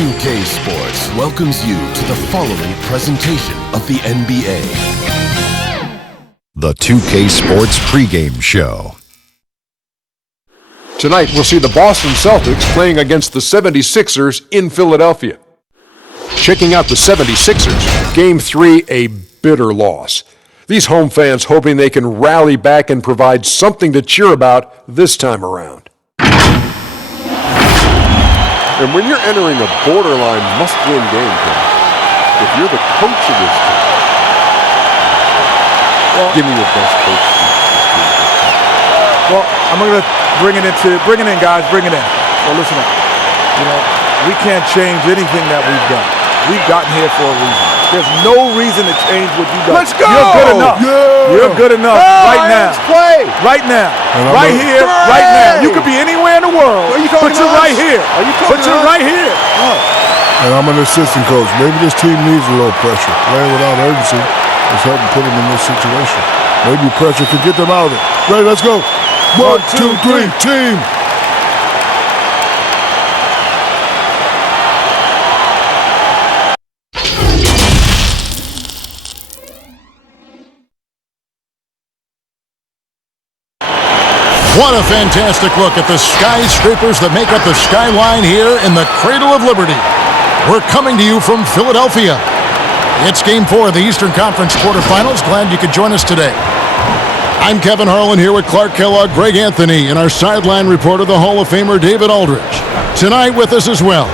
2K Sports welcomes you to the following presentation of the NBA. The 2K Sports pregame show. Tonight, we'll see the Boston Celtics playing against the 76ers in Philadelphia. Checking out the 76ers, Game 3, a bitter loss. These home fans hoping they can rally back and provide something to cheer about this time around. And when you're entering a borderline must-win game, if you're the coach of this team, give me your best coach. Well, I'm going to bring it in, guys, bring it in. So listen up. You know, we can't change anything that we've done. We've gotten here for a reason. There's no reason to change what you've done. Let's go! You're good enough. Yeah. You're good enough right now. Play. Right now. Right here, right now. You could be anywhere in the world, but you're right here. But you're right here. And I'm an assistant coach. Maybe this team needs a little pressure. Playing without urgency is helping put them in this situation. Maybe pressure could get them out of it. Ready, let's go. 1, 2, 3, team. What a fantastic look at the skyscrapers that make up the skyline here in the Cradle of Liberty. We're coming to you from Philadelphia. It's Game 4 of the Eastern Conference quarterfinals. Glad you could join us today. I'm Kevin Harlan here with Clark Kellogg, Greg Anthony, and our sideline reporter, the Hall of Famer David Aldridge. Tonight with us as well,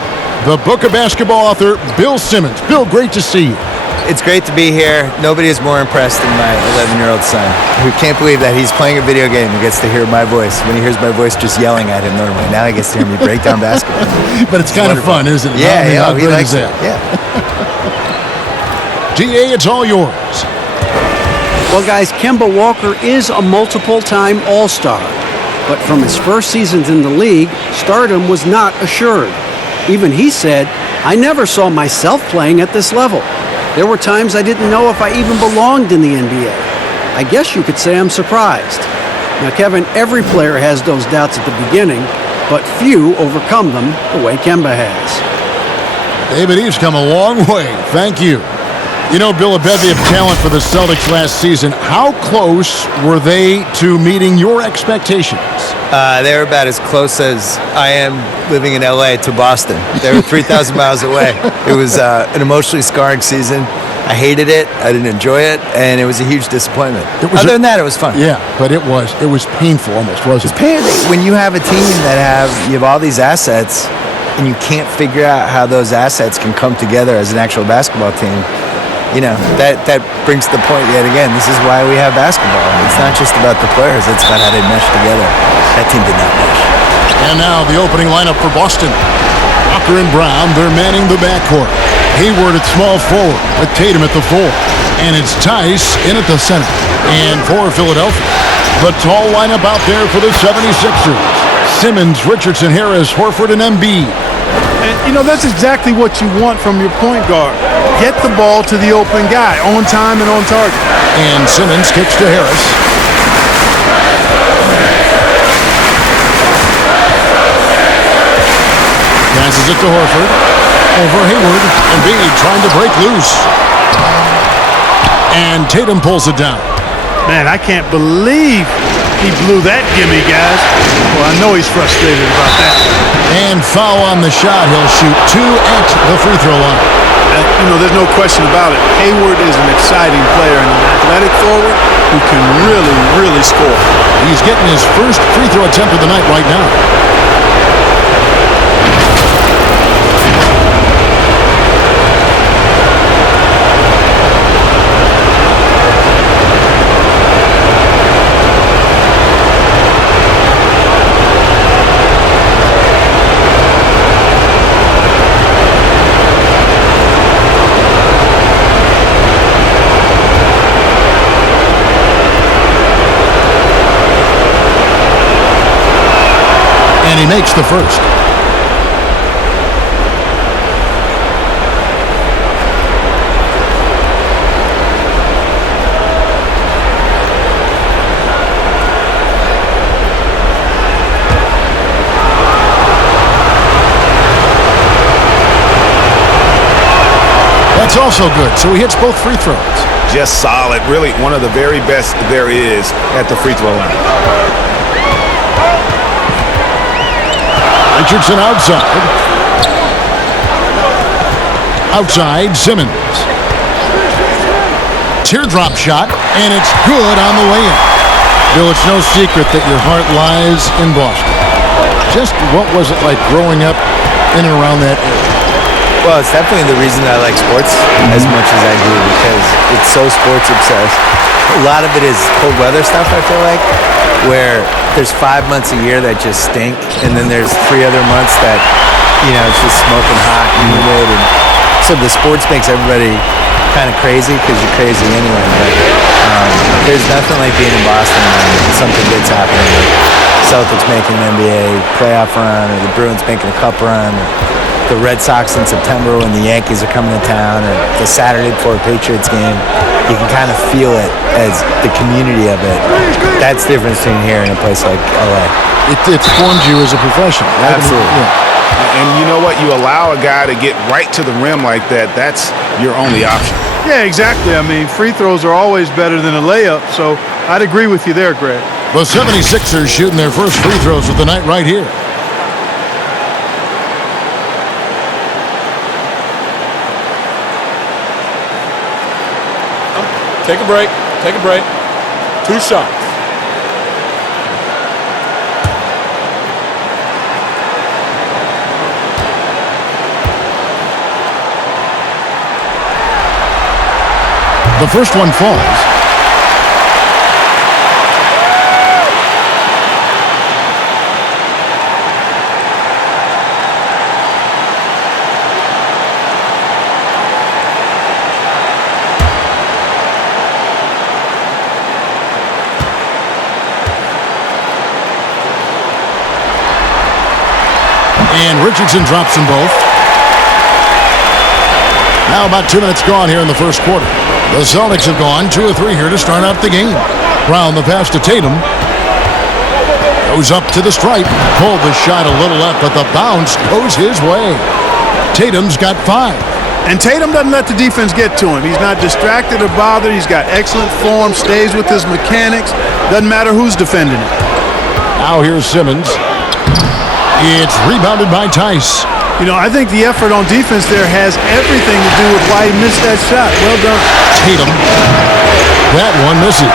the Book of Basketball author, Bill Simmons. Bill, great to see you. It's great to be here. Nobody is more impressed than my 11-year-old son, who can't believe that he's playing a video game and gets to hear my voice. When he hears my voice just yelling at him normally, now he gets to hear me break down basketball. But it's kind of fun, isn't it? Yeah, he likes it. Yeah. DA, it's all yours. Well, guys, Kemba Walker is a multiple-time All-Star. But from his first seasons in the league, stardom was not assured. Even he said, "I never saw myself playing at this level. There were times I didn't know if I even belonged in the NBA. I guess you could say I'm surprised." Now, Kevin, every player has those doubts at the beginning, but few overcome them the way Kemba has. David, he's come a long way. Thank you. You know, Bill, a bevy of talent for the Celtics last season. How close were they to meeting your expectations? They were about as close as I am living in L.A. to Boston. They were 3,000 miles away. It was an emotionally scarring season. I hated it. I didn't enjoy it, and it was a huge disappointment. Other than that, it was fun. Yeah, but it was painful almost, wasn't it? It's painful. When you have a team you have all these assets, and you can't figure out how those assets can come together as an actual basketball team. You know, that brings the point yet again. This is why we have basketball. It's not just about the players. It's about how they mesh together. That team did not mesh. And now the opening lineup for Boston. Walker and Brown, they're manning the backcourt. Hayward at small forward with Tatum at the 4. And it's Tice in at the center. And for Philadelphia, the tall lineup out there for the 76ers. Simmons, Richardson, Harris, Horford, and Embiid. And, you know, that's exactly what you want from your point guard. Get the ball to the open guy, on time and on target. And Simmons kicks to Harris. Passes it to Horford. Over Hayward. Embiid trying to break loose. And Tatum pulls it down. Man, I can't believe he blew that gimme, guys. Well, I know he's frustrated about that. And foul on the shot. He'll shoot 2 at the free throw line. You know, there's no question about it. Hayward is an exciting player and an athletic forward who can really, really score. He's getting his first free throw attempt of the night right now. And he makes the first. That's also good. So he hits both free throws. Just solid. Really one of the very best there is at the free throw line. Richardson outside. Outside, Simmons. Teardrop shot, and it's good on the way in. Bill, it's no secret that your heart lies in Boston. Just what was it like growing up in and around that area? Well, it's definitely the reason I like sports as much as I do, because it's so sports obsessed. A lot of it is cold weather stuff, I feel like, where there's 5 months a year that just stink, and then there's 3 other months that, it's just smoking hot and humid. And so the sports makes everybody kind of crazy because you're crazy anyway. But there's nothing like being in Boston when something good's happening. Like Celtics making an NBA playoff run, or the Bruins making a cup run, or the Red Sox in September when the Yankees are coming to town, or the Saturday before a Patriots game. You can kind of feel it as the community of it. That's the difference between here and a place like LA. It formed you as a professional. Right? Absolutely. Yeah. And you know what? You allow a guy to get right to the rim like that, that's your only option. Yeah, exactly. I mean, free throws are always better than a layup, so I'd agree with you there, Greg. The 76ers shooting their first free throws of the night right here. Take a break. Take a break. 2 shots. The first one falls. And Richardson drops them both. Now about 2 minutes gone here in the first quarter. The Celtics have gone 2 of 3 here to start out the game. Brown the pass to Tatum. Goes up to the stripe. Pulled the shot a little left, but the bounce goes his way. Tatum's got 5. And Tatum doesn't let the defense get to him. He's not distracted or bothered. He's got excellent form, stays with his mechanics. Doesn't matter who's defending him. Now here's Simmons. It's rebounded by Tice. I think the effort on defense there has everything to do with why he missed that shot. Well done. Tatum. That one misses.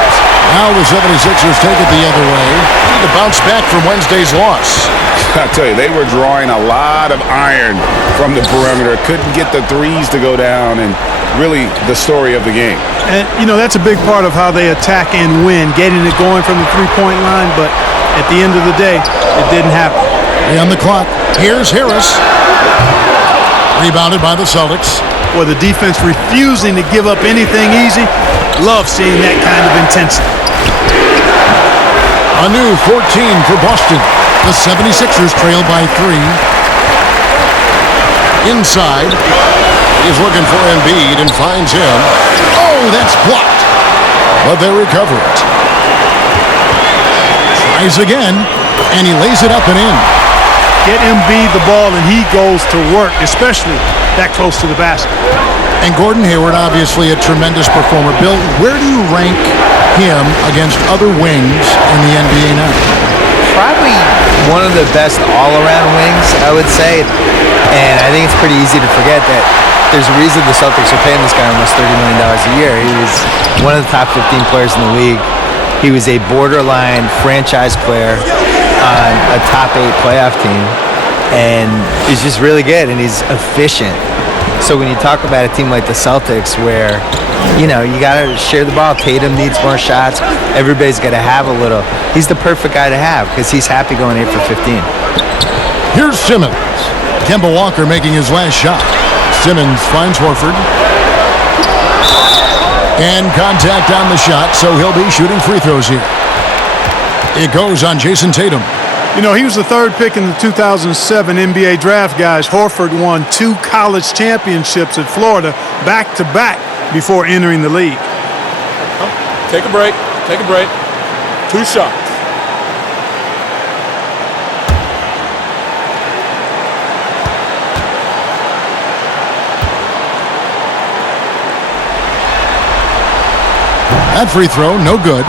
Now the 76ers take it the other way. Need to bounce back from Wednesday's loss. I tell you, they were drawing a lot of iron from the perimeter. Couldn't get the threes to go down, and really the story of the game. And, that's a big part of how they attack and win, getting it going from the three-point line, but at the end of the day, it didn't happen. On the clock, here's Harris. Rebounded by the Celtics. Well, the defense refusing to give up anything easy. Love seeing that kind of intensity. A new 14 for Boston. The 76ers trail by 3. Inside. He's looking for Embiid and finds him. Oh, that's blocked. But they recover it. Tries again, and he lays it up and in. Get Embiid the ball, and he goes to work, especially that close to the basket. And Gordon Hayward, obviously a tremendous performer. Bill, where do you rank him against other wings in the NBA now? Probably one of the best all-around wings, I would say. And I think it's pretty easy to forget that there's a reason the Celtics are paying this guy almost $30 million a year. He was one of the top 15 players in the league. He was a borderline franchise player on a top 8 playoff team, and he's just really good, and he's efficient. So when you talk about a team like the Celtics, where you got to share the ball, Tatum needs more shots, everybody's got to have a little. He's the perfect guy to have because he's happy going 8 for 15. Here's Simmons. Kemba Walker making his last shot. Simmons finds Horford. And contact on the shot, so he'll be shooting free throws here. It goes on Jason Tatum. He was the 3rd pick in the 2007 NBA draft, guys. Horford won 2 college championships at Florida back-to-back before entering the league. Take a break. Take a break. 2 shots. That free throw, no good.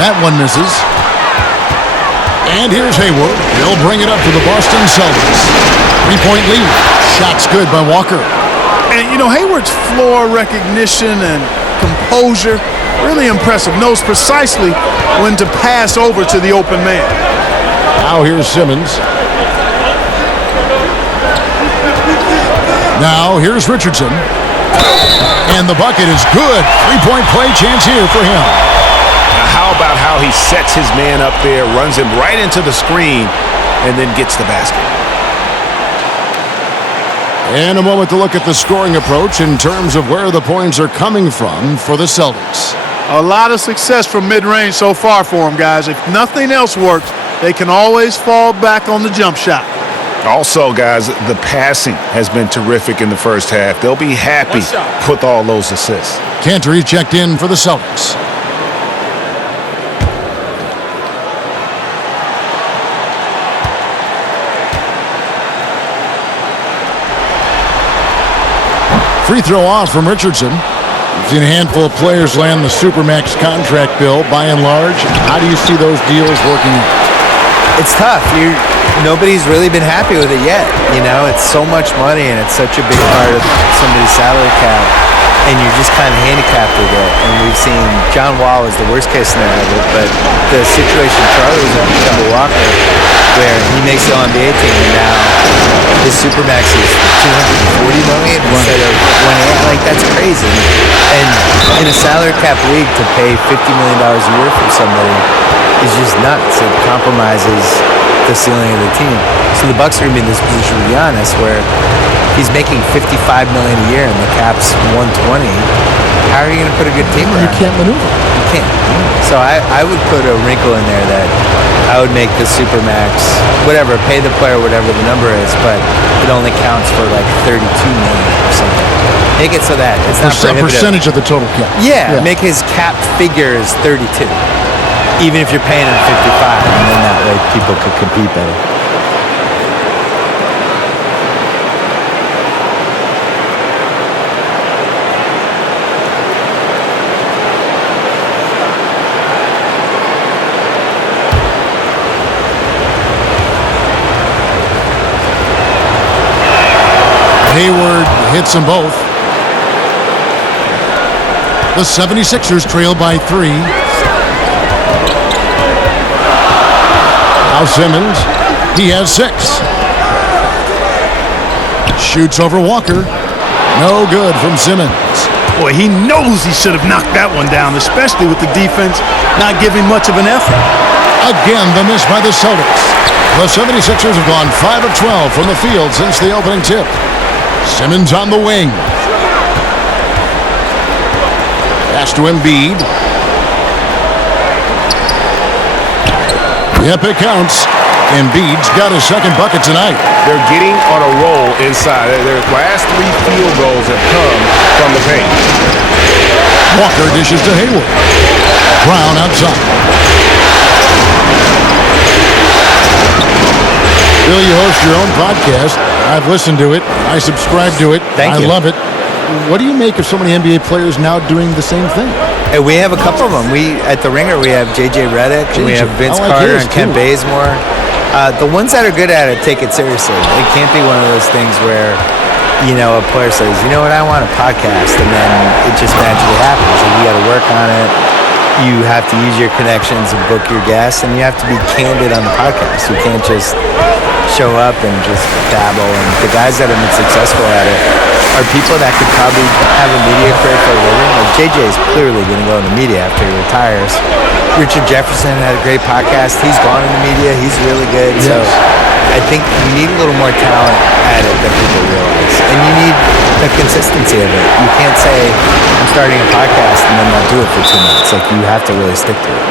That one misses. And here's Hayward. He'll bring it up for the Boston Celtics. 3-point lead. Shot's good by Walker. And, Hayward's floor recognition and composure, really impressive. Knows precisely when to pass over to the open man. Now here's Simmons. Now here's Richardson. And the bucket is good. 3-point play chance here for him. How about how he sets his man up there, runs him right into the screen, and then gets the basket. And a moment to look at the scoring approach in terms of where the points are coming from for the Celtics. A lot of success from mid-range so far for them, guys. If nothing else works, they can always fall back on the jump shot. Also, guys, the passing has been terrific in the first half. They'll be happy with all those assists. Cantor checked in for the Celtics. Free throw off from Richardson. We've seen a handful of players land the Supermax contract bill by and large. How do you see those deals working out? It's tough. Nobody's really been happy with it yet. It's so much money and it's such a big part of somebody's salary cap, and you're just kind of handicapped with it. And we've seen John Wall is the worst case scenario of it, but the situation Charlie was in with Kemba Walker, where he makes the All-NBA team, and now his Supermax is $240 million instead of $180. Like, that's crazy. And in a salary cap league, to pay $50 million a year for somebody is just nuts. It compromises the ceiling of the team. So the Bucks are going to be in this position with Giannis, where he's making $55 million a year and the cap's $120. How are you going to put a good team around? You can't maneuver. You can't. So I would put a wrinkle in there that I would make the Supermax, whatever, pay the player whatever the number is, but it only counts for like $32 million or something. Make it so that it's not a percentage of the total cap. Yeah, make his cap figure is 32. Even if you're paying him 55, and then that way people could compete better. Hayward hits them both. The 76ers trail by 3. Now Simmons, he has 6. Shoots over Walker. No good from Simmons. Boy, he knows he should have knocked that one down, especially with the defense not giving much of an effort. Again, the miss by the Celtics. The 76ers have gone 5 of 12 from the field since the opening tip. Simmons on the wing. Pass to Embiid. Yep, it counts. Embiid's got his second bucket tonight. They're getting on a roll inside. Their last 3 field goals have come from the paint. Walker dishes to Hayward. Brown outside. Bill, you host your own podcast. I've listened to it. I subscribe to it. Thank you. I love it. What do you make of so many NBA players now doing the same thing? Hey, we have a couple of them. At the Ringer, we have J.J. Redick, and we have Vince Carter and Kent Bazemore. The ones that are good at it take it seriously. It can't be one of those things where, a player says, you know what, I want a podcast, and then it just magically happens. Like, you got to work on it. You have to use your connections and book your guests, and you have to be candid on the podcast. You can't just show up and just dabble. And the guys that have been successful at it are people that could probably have a media career for a living. Like JJ is clearly going to go into media after he retires. Richard Jefferson had a great podcast. He's gone into media. He's really good. Yes. So I think you need a little more talent at it than people realize. And you need the consistency of it. You can't say, I'm starting a podcast and then not do it for 2 months. Like, you have to really stick to it.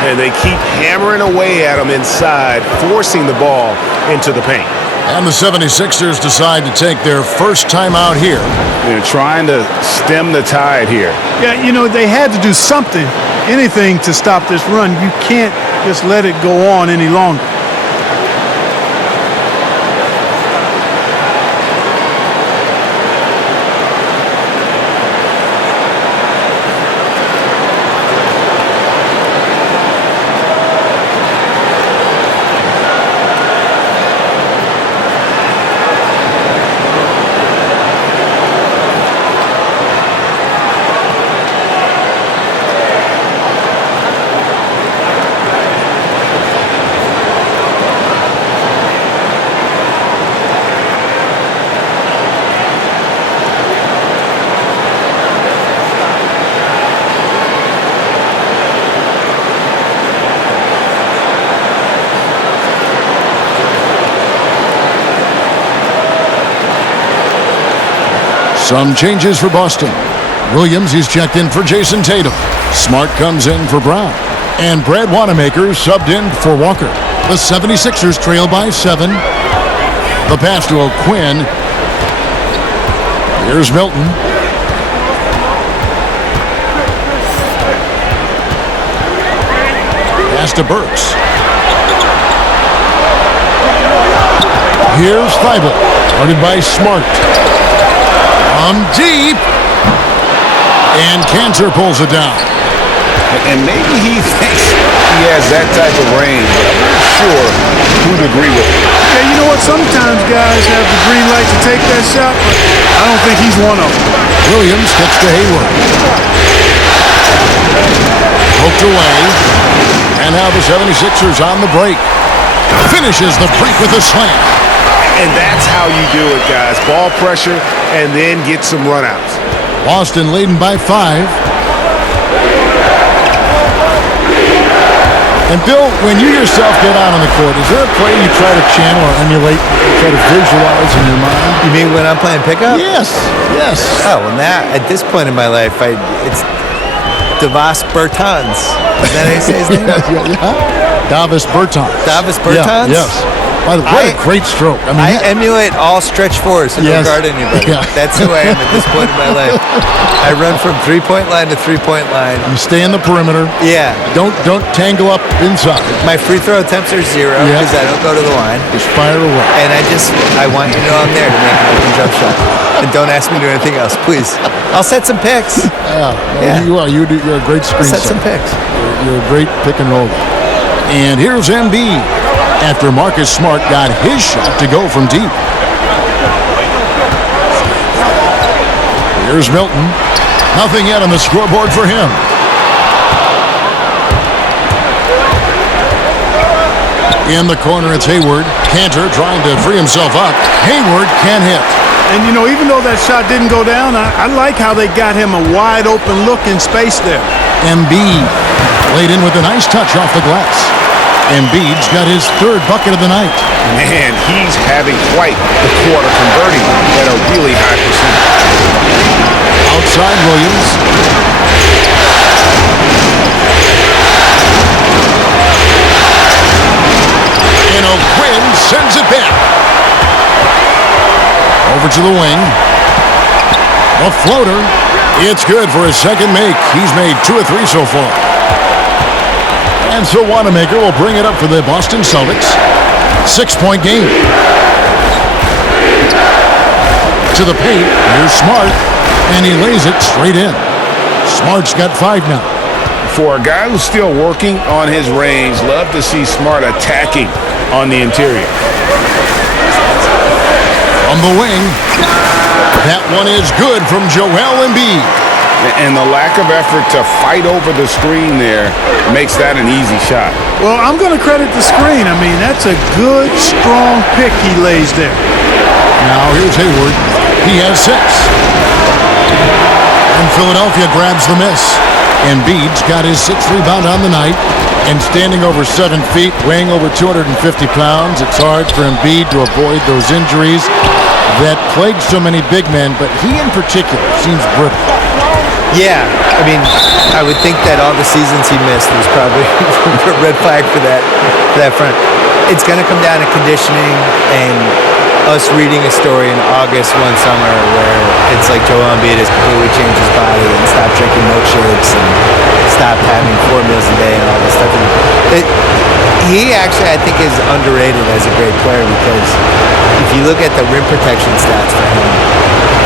And they keep hammering away at them inside, forcing the ball into the paint. And the 76ers decide to take their first time out here. They're trying to stem the tide here. Yeah, you know, they had to do something, anything to stop this run. You can't just let it go on any longer. Some changes for Boston. Williams is checked in for Jason Tatum. Smart comes in for Brown. And Brad Wanamaker subbed in for Walker. The 76ers trail by 7. The pass to O'Quinn. Here's Milton. Pass to Burks. Here's Thibault. Guarded by Smart. Deep. And Cantor pulls it down. And maybe he thinks he has that type of range, but I'm not sure who'd agree with him. Yeah, you know what? Sometimes guys have the green light to take that shot, but I don't think he's one of them. Williams gets to Hayward. Poked away. And now the 76ers on the break. Finishes the break with a slam. And that's how you do it, guys. Ball pressure and then get some runouts. Boston leading by 5. And Bill, when you yourself get out on the court, is there a play you try to channel or emulate, try to visualize in your mind? You mean when I'm playing pickup? Yes, yes. Oh, well, now, at this point in my life, it's Davis Bertans. Is that how you say his name? Yeah. Davis Bertans. Davis Bertans? Yes. By the way, what a great stroke. I emulate all stretch fours and don't guard anybody. Yeah. That's who I am at this point in my life. I run from three-point line to three-point line. You stay in the perimeter. Yeah. Don't tangle up inside. My free throw attempts are 0 because I don't go to the line. Just fire away. And I want you to know I'm there to make an open jump shot. And don't ask me to do anything else, please. I'll set some picks. Yeah. You are. You're a great screen I'll set some picks. You're a great pick and roll. And here's Embiid. After Marcus Smart got his shot to go from deep. Here's Milton. Nothing yet on the scoreboard for him. In the corner, it's Hayward. Cantor trying to free himself up. Hayward can't hit. And, you know, even though that shot didn't go down, I like how they got him a wide open look in space there. Embiid laid in with a nice touch off the glass. Embiid's got his 3rd bucket of the night. Man, he's having quite the quarter, converting at a really high percentage. Outside Williams. And O'Quinn sends it back. Over to the wing. A floater. It's good for his 2nd make. He's made 2 of 3 so far. And so Wanamaker will bring it up for the Boston Celtics. 6-point game. To the paint. Here's Smart. And he lays it straight in. Smart's got 5 now. For a guy who's still working on his range, love to see Smart attacking on the interior. From the wing. That one is good from Joel Embiid. And the lack of effort to fight over the screen there makes that an easy shot. Well, I'm going to credit the screen. I mean, that's a good, strong pick he lays there. Now here's Hayward. He has 6. And Philadelphia grabs the miss. Embiid's got his 6th rebound on the night. And standing over 7 feet, weighing over 250 pounds, it's hard for Embiid to avoid those injuries that plague so many big men, but he in particular seems brittle. Yeah, I mean, I would think that all the seasons he missed was probably a red flag for that front. It's going to come down to conditioning and us reading a story in August one summer where it's like Joel Embiid has completely changed his body and stopped drinking milkshakes and stopped having 4 meals a day and all this stuff. He actually, I think, is underrated as a great player because if you look at the rim protection stats for him,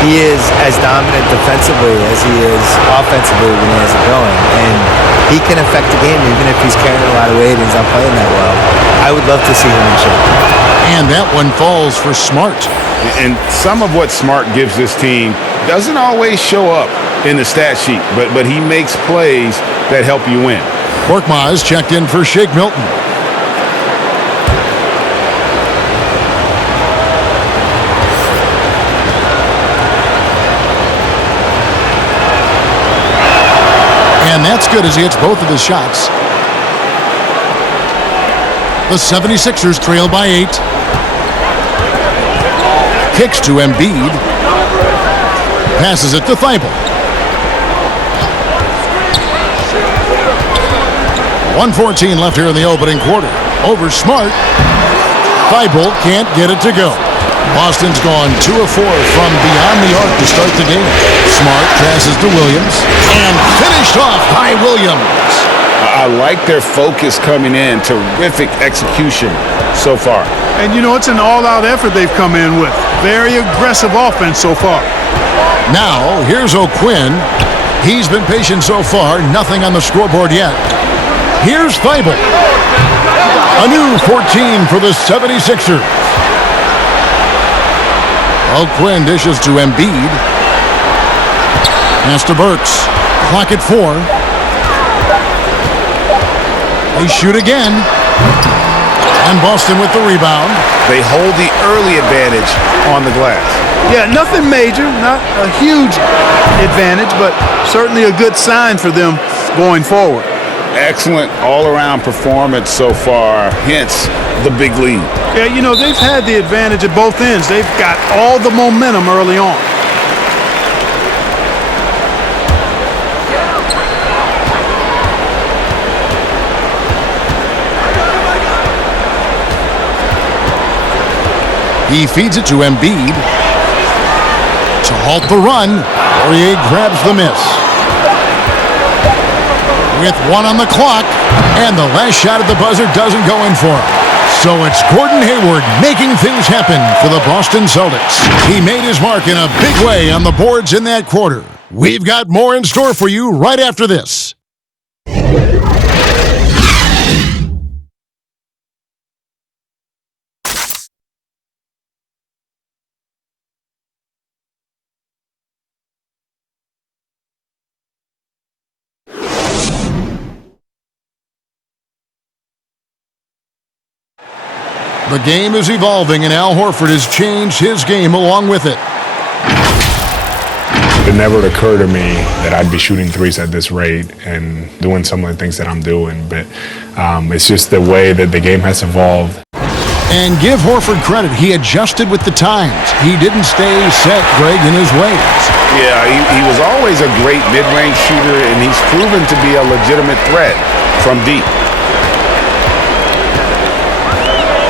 he is as dominant defensively as he is offensively when he has it going. And he can affect the game even if he's carrying a lot of weight and he's not playing that well. I would love to see him in shape. And that one falls for Smart. And some of what Smart gives this team doesn't always show up in the stat sheet, but he makes plays that help you win. Korkmaz checked in for Shake Milton. And that's good as he hits both of his shots. The 76ers trail by 8. Kicks to Embiid. Passes it to Thibault. 1:14 left here in the opening quarter. Over Smart. Thibault can't get it to go. Boston's gone 2 of 4 from beyond the arc to start the game. Smart passes to Williams and finished off by Williams. I like their focus coming in. Terrific execution so far. And you know, it's an all-out effort they've come in with. Very aggressive offense so far. Now, here's O'Quinn. He's been patient so far. Nothing on the scoreboard yet. Here's Thibault. A new 14 for the 76ers. O'Quinn dishes to Embiid. Pass to Burks. Clock at 4. They shoot again. And Boston with the rebound. They hold the early advantage on the glass. Yeah, nothing major, not a huge advantage, but certainly a good sign for them going forward. Excellent all-around performance so far, hence the big lead. Yeah, you know, they've had the advantage at both ends. They've got all the momentum early on. He feeds it to Embiid. To halt the run, Poirier grabs the miss. With 1 on the clock, and the last shot at the buzzer doesn't go in for him. So it's Gordon Hayward making things happen for the Boston Celtics. He made his mark in a big way on the boards in that quarter. We've got more in store for you right after this. The game is evolving, and Al Horford has changed his game along with it. It never occurred to me that I'd be shooting threes at this rate and doing some of the things that I'm doing, but it's just the way that the game has evolved. And give Horford credit. He adjusted with the times. He didn't stay set, Greg, in his ways. Yeah, he was always a great mid-range shooter, and he's proven to be a legitimate threat from deep.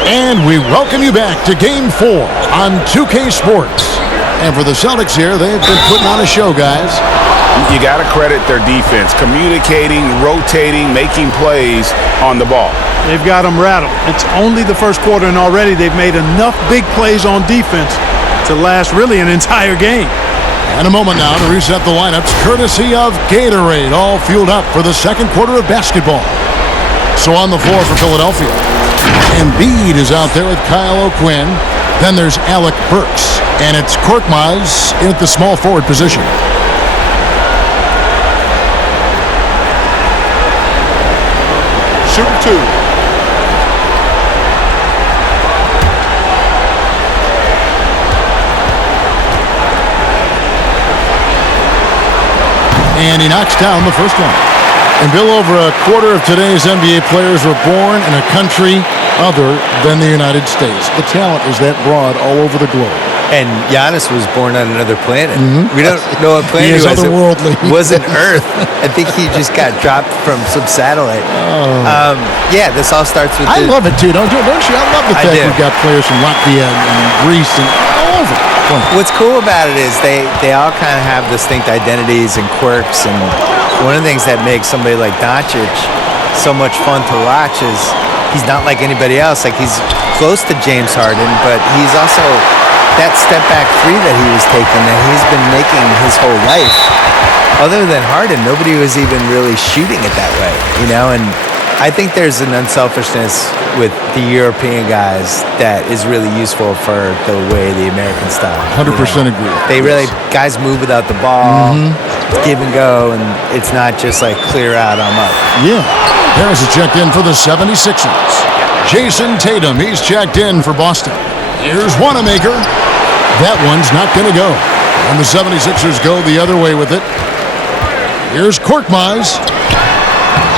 And we welcome you back to Game 4 on 2K Sports. And for the Celtics here, they've been putting on a show, guys. You got to credit their defense, communicating, rotating, making plays on the ball. They've got them rattled. It's only the first quarter, and already they've made enough big plays on defense to last really an entire game. And a moment now to reset the lineups, courtesy of Gatorade, all fueled up for the second quarter of basketball. So on the floor for Philadelphia, Embiid is out there with Kyle O'Quinn. Then there's Alec Burks. And it's Korkmaz in at the small forward position. Shooting 2. And he knocks down the first one. And Bill, over a quarter of today's NBA players were born in a country other than the United States. The talent is that broad all over the globe. And Giannis was born on another planet. We don't know what planet He is was. otherworldly. It wasn't Earth. I think he just got dropped from some satellite. Yeah, this all starts with. I love it too, don't you? I love the fact do. we've got players from Latvia and Greece and all over. What's cool about it is they all kind of have distinct identities and quirks, and one of the things that makes somebody like Doncic so much fun to watch is he's not like anybody else. Like, he's close to James Harden, but he's also that step back three that he was taking that he's been making his whole life. Other than Harden, nobody was even really shooting it that way, you know? And I think there's an unselfishness with the European guys that is really useful for the way the American style. 100% agree. They really, guys move without the ball, give and go, and it's not just like clear out, I'm up. Yeah. Harris is checked in for the 76ers. Jason Tatum, he's checked in for Boston. Here's Wanamaker. That one's not going to go. And the 76ers go the other way with it. Here's Korkmaz.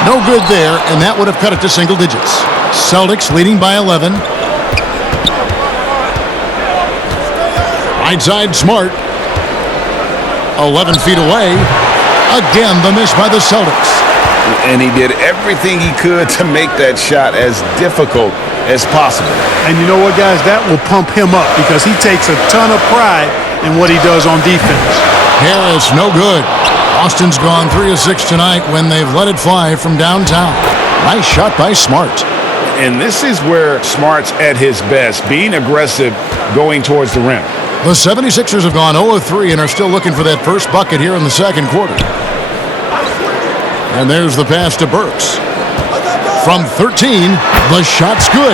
No good there, and that would have cut it to single digits. Celtics leading by 11. Right side, Smart. 11 feet away. Again, the miss by the Celtics. And he did everything he could to make that shot as difficult as possible. And you know what, guys? That will pump him up because he takes a ton of pride in what he does on defense. Harris, no good. Austin's gone 3 of 6 tonight when they've let it fly from downtown. Nice shot by Smart. And this is where Smart's at his best, being aggressive, going towards the rim. The 76ers have gone 0 of 3 and are still looking for that first bucket here in the second quarter. And there's the pass to Burks. From 13, the shot's good.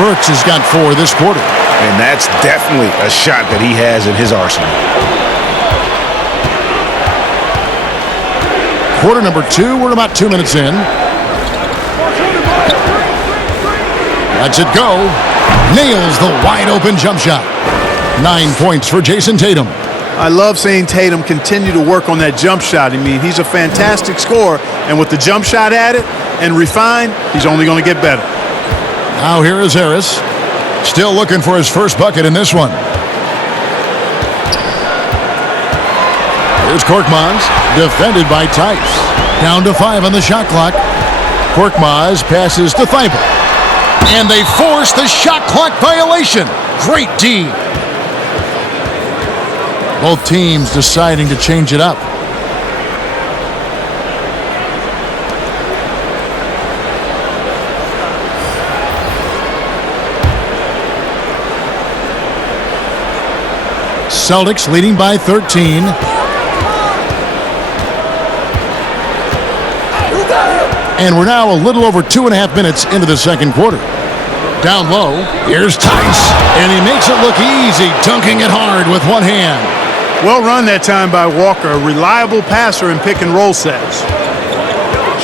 Burks has got 4 this quarter. And that's definitely a shot that he has in his arsenal. Quarter number 2, we're about 2 minutes in. Lets it go. Nails the wide open jump shot. 9 points for Jason Tatum. I love seeing Tatum continue to work on that jump shot. I mean, he's a fantastic scorer, and with the jump shot added and refined, he's only going to get better. Now here is Harris. Still looking for his first bucket in this one. Here's Korkmaz, defended by Tice. Down to 5 on the shot clock. Korkmaz passes to Thibault. And they force the shot clock violation. Great D. Both teams deciding to change it up. Celtics leading by 13. And we're now a little over 2.5 minutes into the second quarter. Down low, here's Tice, and he makes it look easy, dunking it hard with one hand. Well run that time by Walker, a reliable passer in pick and roll sets.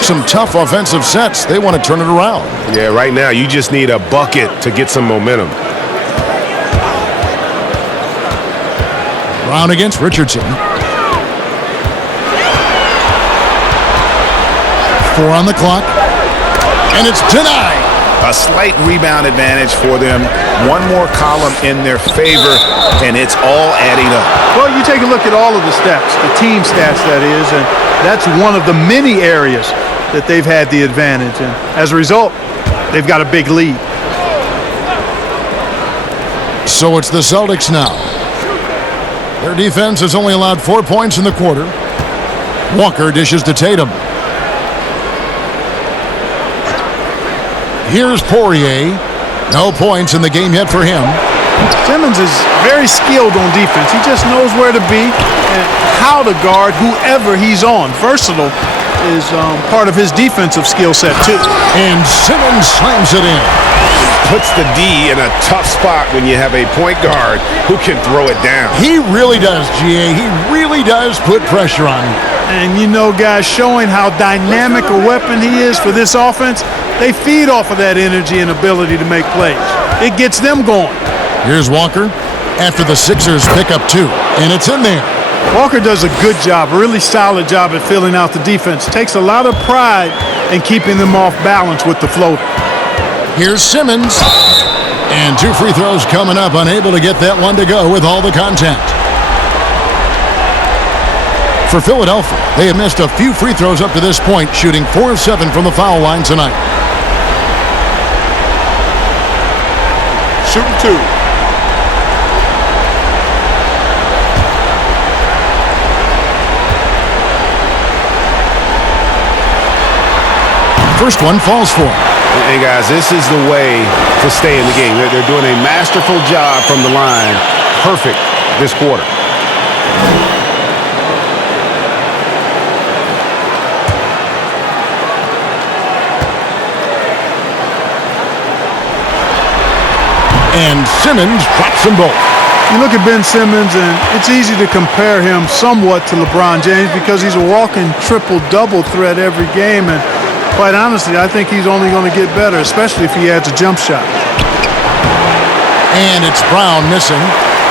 Some tough offensive sets. They want to turn it around. Yeah, right now you just need a bucket to get some momentum. Brown against Richardson. 4 on the clock, and it's denied. A slight rebound advantage for them. One more column in their favor, and it's all adding up. Well, you take a look at all of the stats, the team stats that is, and that's one of the many areas that they've had the advantage. And as a result, they've got a big lead. So it's the Celtics now. Their defense has only allowed 4 points in the quarter. Walker dishes to Tatum. Here's Poirier. No points in the game yet for him. Simmons is very skilled on defense. He just knows where to be and how to guard whoever he's on. Versatile is part of his defensive skill set, too. And Simmons slams it in. Puts the D in a tough spot when you have a point guard who can throw it down. He really does, GA. He really does put pressure on him. And you know, guys, showing how dynamic a weapon he is for this offense, they feed off of that energy and ability to make plays. It gets them going. Here's Walker after the Sixers pick up 2, and it's in there. Walker does a good job, a really solid job at filling out the defense. Takes a lot of pride in keeping them off balance with the floater. Here's Simmons. And 2 free throws coming up, unable to get that one to go with all the contact. For Philadelphia, they have missed a few free throws up to this point, shooting 4 of 7 from the foul line tonight. Shooting 2. First one falls for him. And guys, this is the way to stay in the game. They're doing a masterful job from the line. Perfect this quarter. And Simmons drops them both. You look at Ben Simmons, and it's easy to compare him somewhat to LeBron James because he's a walking triple-double threat every game. And quite honestly, I think he's only going to get better, especially if he adds a jump shot. And it's Brown missing.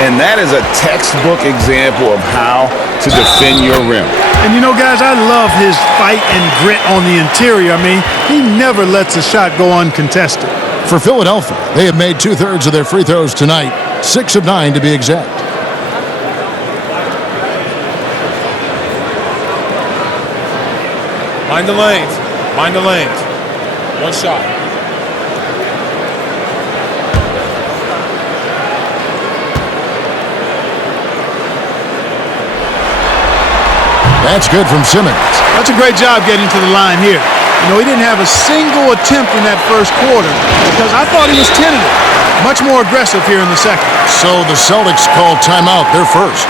And that is a textbook example of how to defend your rim. And you know, guys, I love his fight and grit on the interior. I mean, he never lets a shot go uncontested. For Philadelphia, they have made 2/3 of their free throws tonight, 6 of 9 to be exact. Mind the lanes. Mind the lanes. One shot. That's good from Simmons. That's a great job getting to the line here. You know, he didn't have a single attempt in that first quarter because I thought he was tentative. Much more aggressive here in the second. So the Celtics called timeout, their first.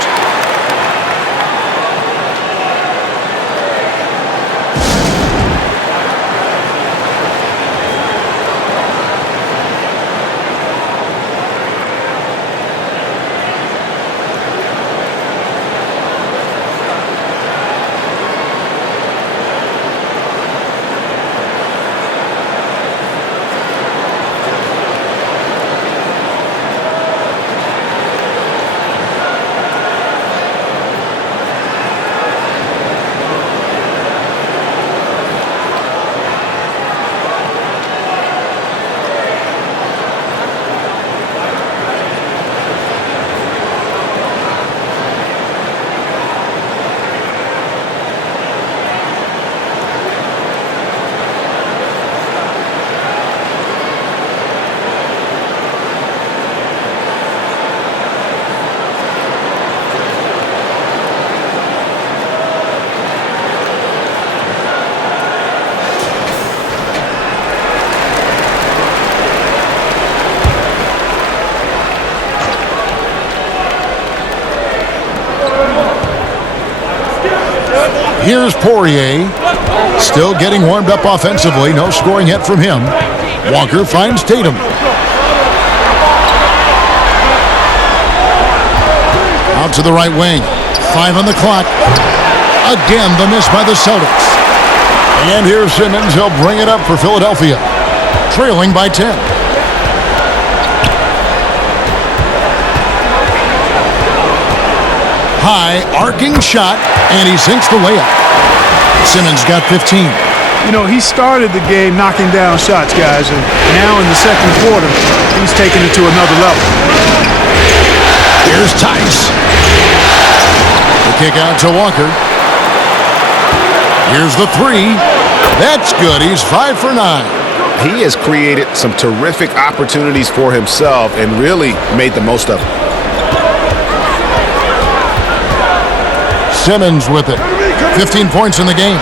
Here's Poirier, still getting warmed up offensively. No scoring yet from him. Walker finds Tatum. Out to the right wing. 5 on the clock. Again, the miss by the Celtics. And here's Simmons. He'll bring it up for Philadelphia, trailing by 10. High, arcing shot, and he sinks the layup. Simmons got 15. You know, he started the game knocking down shots, guys, and now in the second quarter, he's taking it to another level. Here's Tice. The kick out to Walker. Here's the 3. That's good. He's 5 for 9. He has created some terrific opportunities for himself and really made the most of it. Simmons with it. 15 points in the game.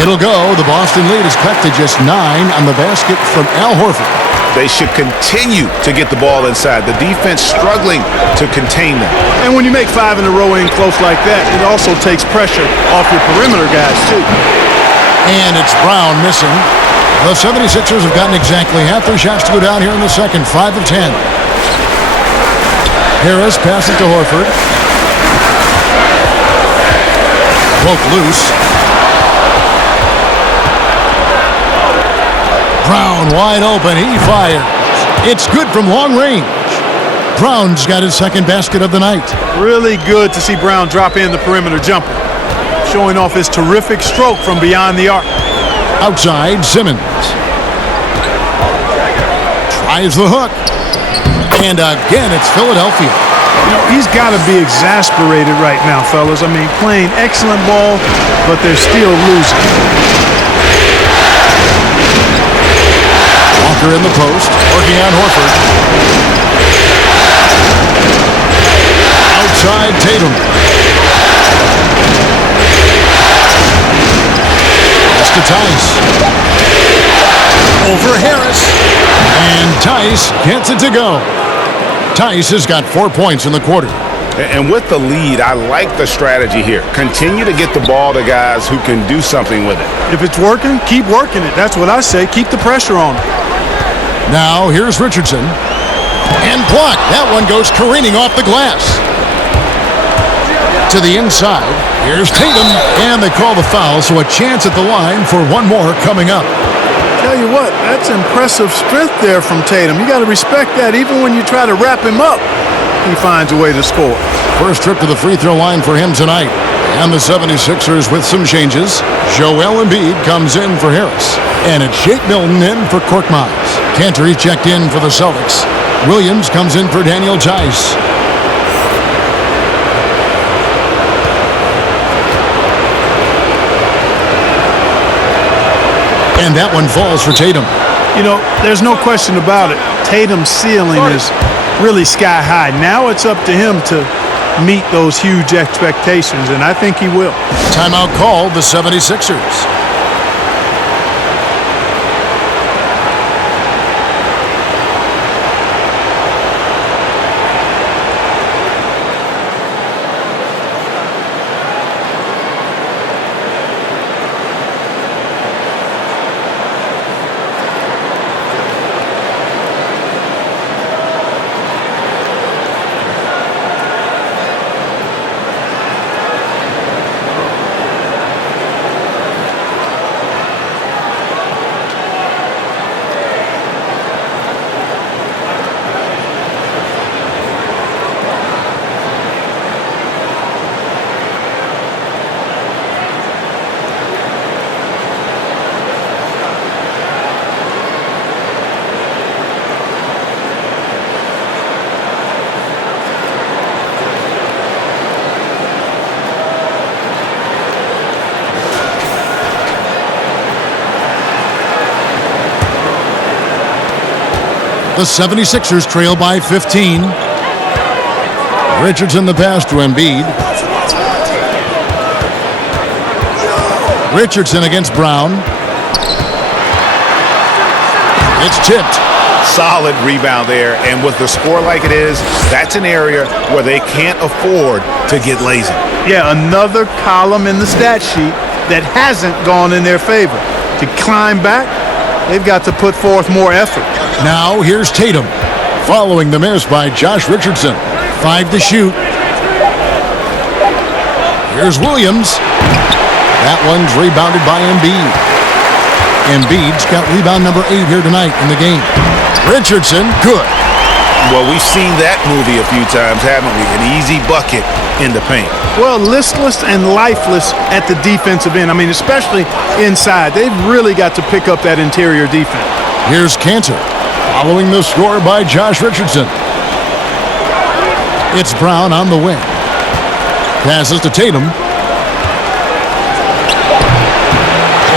It'll go. The Boston lead is cut to just 9 on the basket from Al Horford. They should continue to get the ball inside. The defense struggling to contain them. And when you make 5 in a row in close like that, it also takes pressure off your perimeter guys, too. And it's Brown missing. The 76ers have gotten exactly half their shots to go down here in the second. 5 of 10. Harris passes to Horford. Broke loose. Brown wide open. He fires. It's good from long range. Brown's got his second basket of the night. Really good to see Brown drop in the perimeter jumper, showing off his terrific stroke from beyond the arc. Outside, Simmons. Tries the hook. And again, it's Philadelphia. You know, he's got to be exasperated right now, fellas. I mean, playing excellent ball, but they're still losing. Walker in the post, working on Horford. Outside Tatum. Pass to Tice. Over Harris. And Tice gets it to go. Tice has got 4 points in the quarter. And with the lead, I like the strategy here. Continue to get the ball to guys who can do something with it. If it's working, keep working it. That's what I say. Keep the pressure on it. Now, here's Richardson. And blocked. That one goes careening off the glass. To the inside. Here's Tatum. And they call the foul, so a chance at the line for one more coming up. Tell you what, that's impressive strength there from Tatum. You got to respect that. Even when you try to wrap him up, he finds a way to score. First trip to the free throw line for him tonight. And the 76ers with some changes. Joel Embiid comes in for Harris. And it's Shake Milton in for Korkmaz. Cantor checked in for the Celtics. Williams comes in for Daniel Tice. And that one falls for Tatum. You know, there's no question about it. Tatum's ceiling is really sky high. Now it's up to him to meet those huge expectations, and I think he will. Timeout called the 76ers. The 76ers trail by 15. Richardson the pass to Embiid. Richardson against Brown. It's tipped. Solid rebound there, and with the score like it is, that's an area where they can't afford to get lazy. Yeah, another column in the stat sheet that hasn't gone in their favor. To climb back, they've got to put forth more effort. Now here's Tatum, following the miss by Josh Richardson. 5 to shoot. Here's Williams. That one's rebounded by Embiid. Embiid's got rebound number 8 here tonight in the game. Richardson, good. Well, we've seen that movie a few times, haven't we? An easy bucket in the paint. Well, listless and lifeless at the defensive end. I mean, especially inside. They've really got to pick up that interior defense. Here's Cantor, following the score by Josh Richardson. It's Brown on the wing. Passes to Tatum.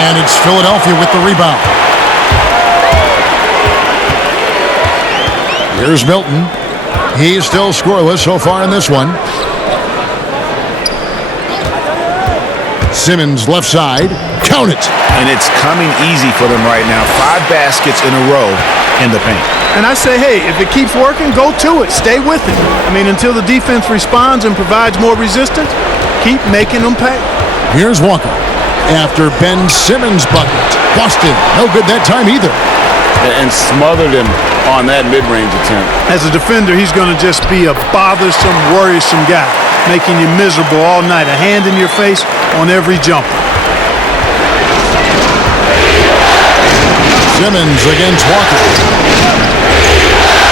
And it's Philadelphia with the rebound. Here's Milton. He's still scoreless so far in this one. Simmons left side. Count it. And it's coming easy for them right now. 5 baskets in a row in the paint. And I say, hey, if it keeps working, go to it. Stay with it. I mean, until the defense responds and provides more resistance, keep making them pay. Here's Walker. After Ben Simmons' bucket. Busted. No good that time either. And smothered him on that mid-range attempt. As a defender, he's going to just be a bothersome, worrisome guy, making you miserable all night. A hand in your face on every jumper. Simmons against Walker.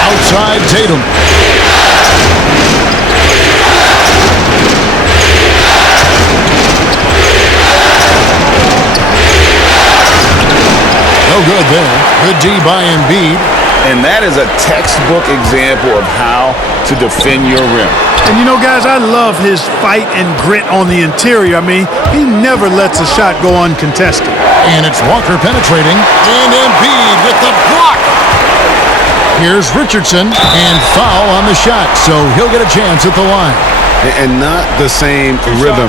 Outside Tatum. No good there. Good D by Embiid. And that is a textbook example of how to defend your rim. And you know, guys, I love his fight and grit on the interior. I mean, he never lets a shot go uncontested. And it's Walker penetrating, and Embiid with the block. Here's Richardson, and foul on the shot, so he'll get a chance at the line. And not the same rhythm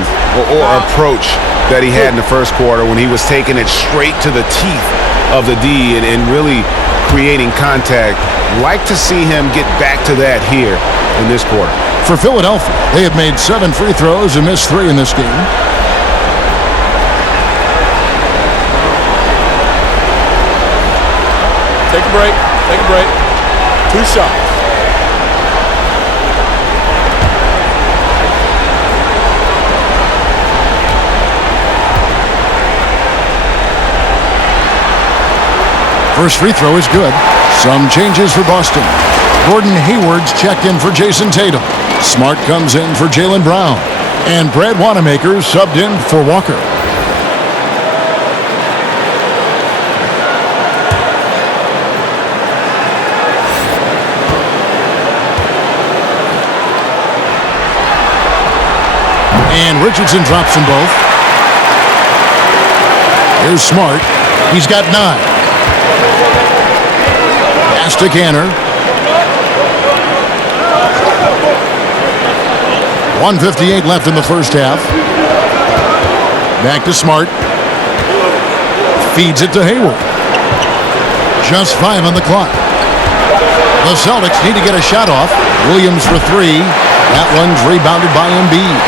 or approach that he had in the first quarter when he was taking it straight to the teeth of the D and really creating contact. Like to see him get back to that here in this quarter. For Philadelphia, they have made 7 free throws and missed 3 in this game. Take a break. Take a break. 2 shots. First free throw is good. Some changes for Boston. Gordon Hayward's checked in for Jason Tatum. Smart comes in for Jaylen Brown. And Brad Wanamaker subbed in for Walker. And Richardson drops them both. Here's Smart. He's got 9. Pass to Canner. 1:58 left in the first half. Back to Smart. Feeds it to Hayward. Just 5 on the clock. The Celtics need to get a shot off. Williams for 3. That one's rebounded by Embiid.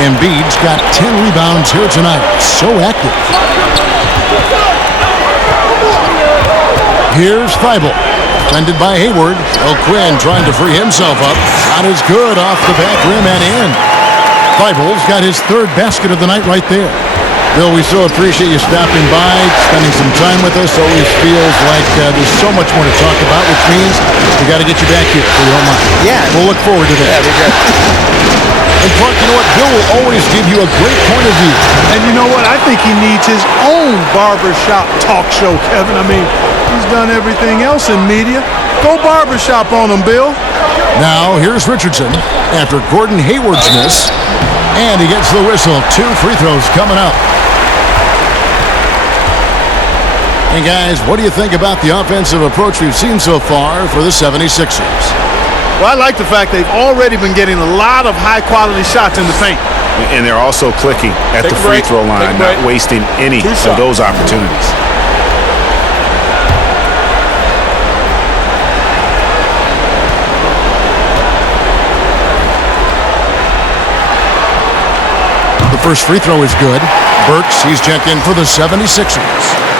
Embiid's got 10 rebounds here tonight. So active. Here's Thibault. Defended by Hayward. O'Quinn trying to free himself up. Shot is good off the back rim and in. Thibault's got his 3rd basket of the night right there. Bill, we so appreciate you stopping by, spending some time with us. Always feels like there's so much more to talk about, which means we got to get you back here if you don't mind. Yeah. We'll look forward to that. Yeah, be great. And Clark, you know what? Bill will always give you a great point of view. And you know what? I think he needs his own barbershop talk show, Kevin. I mean, he's done everything else in media. Go barbershop on him, Bill. Now, here's Richardson after Gordon Hayward's miss. And he gets the whistle. 2 free throws coming up. And guys, what do you think about the offensive approach we've seen so far for the 76ers? Well, I like the fact they've already been getting a lot of high-quality shots in the paint. And they're also clicking at the free throw line, not wasting any of those opportunities. The first free throw is good. Burks, he's checked in for the 76ers.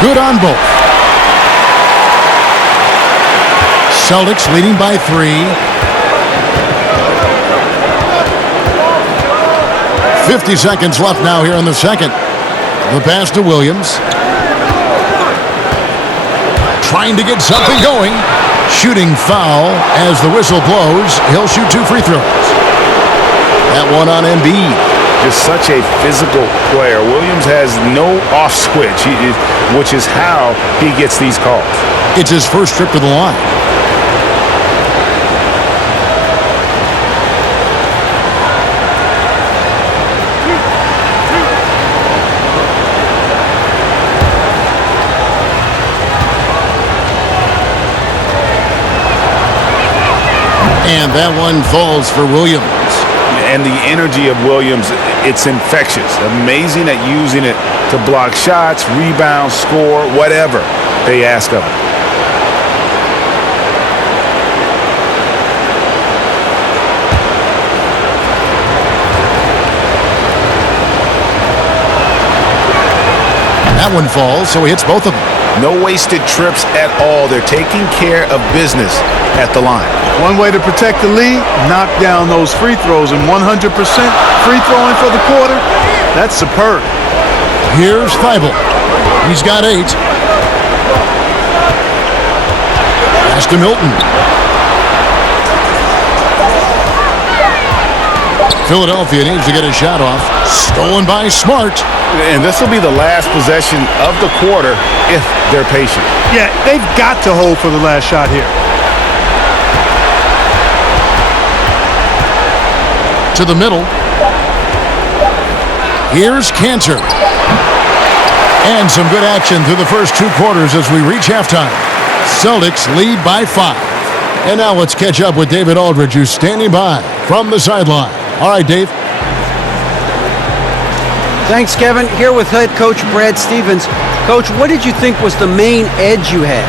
Good on both. Celtics leading by 3. 50 seconds left now here in the second. The pass to Williams. Trying to get something going. Shooting foul as the whistle blows. He'll shoot 2 free throws. That one on Embiid. Just such a physical player. Williams has no off switch, which is how he gets these calls. It's his first trip to the line. And that one falls for Williams. And the energy of Williams, it's infectious. Amazing at using it to block shots, rebound, score, whatever they ask of him. That one falls, so he hits both of them. No wasted trips at all. They're taking care of business at the line. One way to protect the lead, knock down those free throws, and 100% free throwing for the quarter, that's superb. Here's Thibault. He's got 8. Pass to Milton. Philadelphia needs to get a shot off. Stolen by Smart. And this will be the last possession of the quarter if they're patient. Yeah, they've got to hold for the last shot here. To the middle. Here's Cantor. And some good action through the first 2 quarters as we reach halftime. Celtics lead by 5. And now let's catch up with David Aldridge, who's standing by from the sideline. All right, Dave. Thanks, Kevin. Here with head coach Brad Stevens. Coach, what did you think was the main edge you had?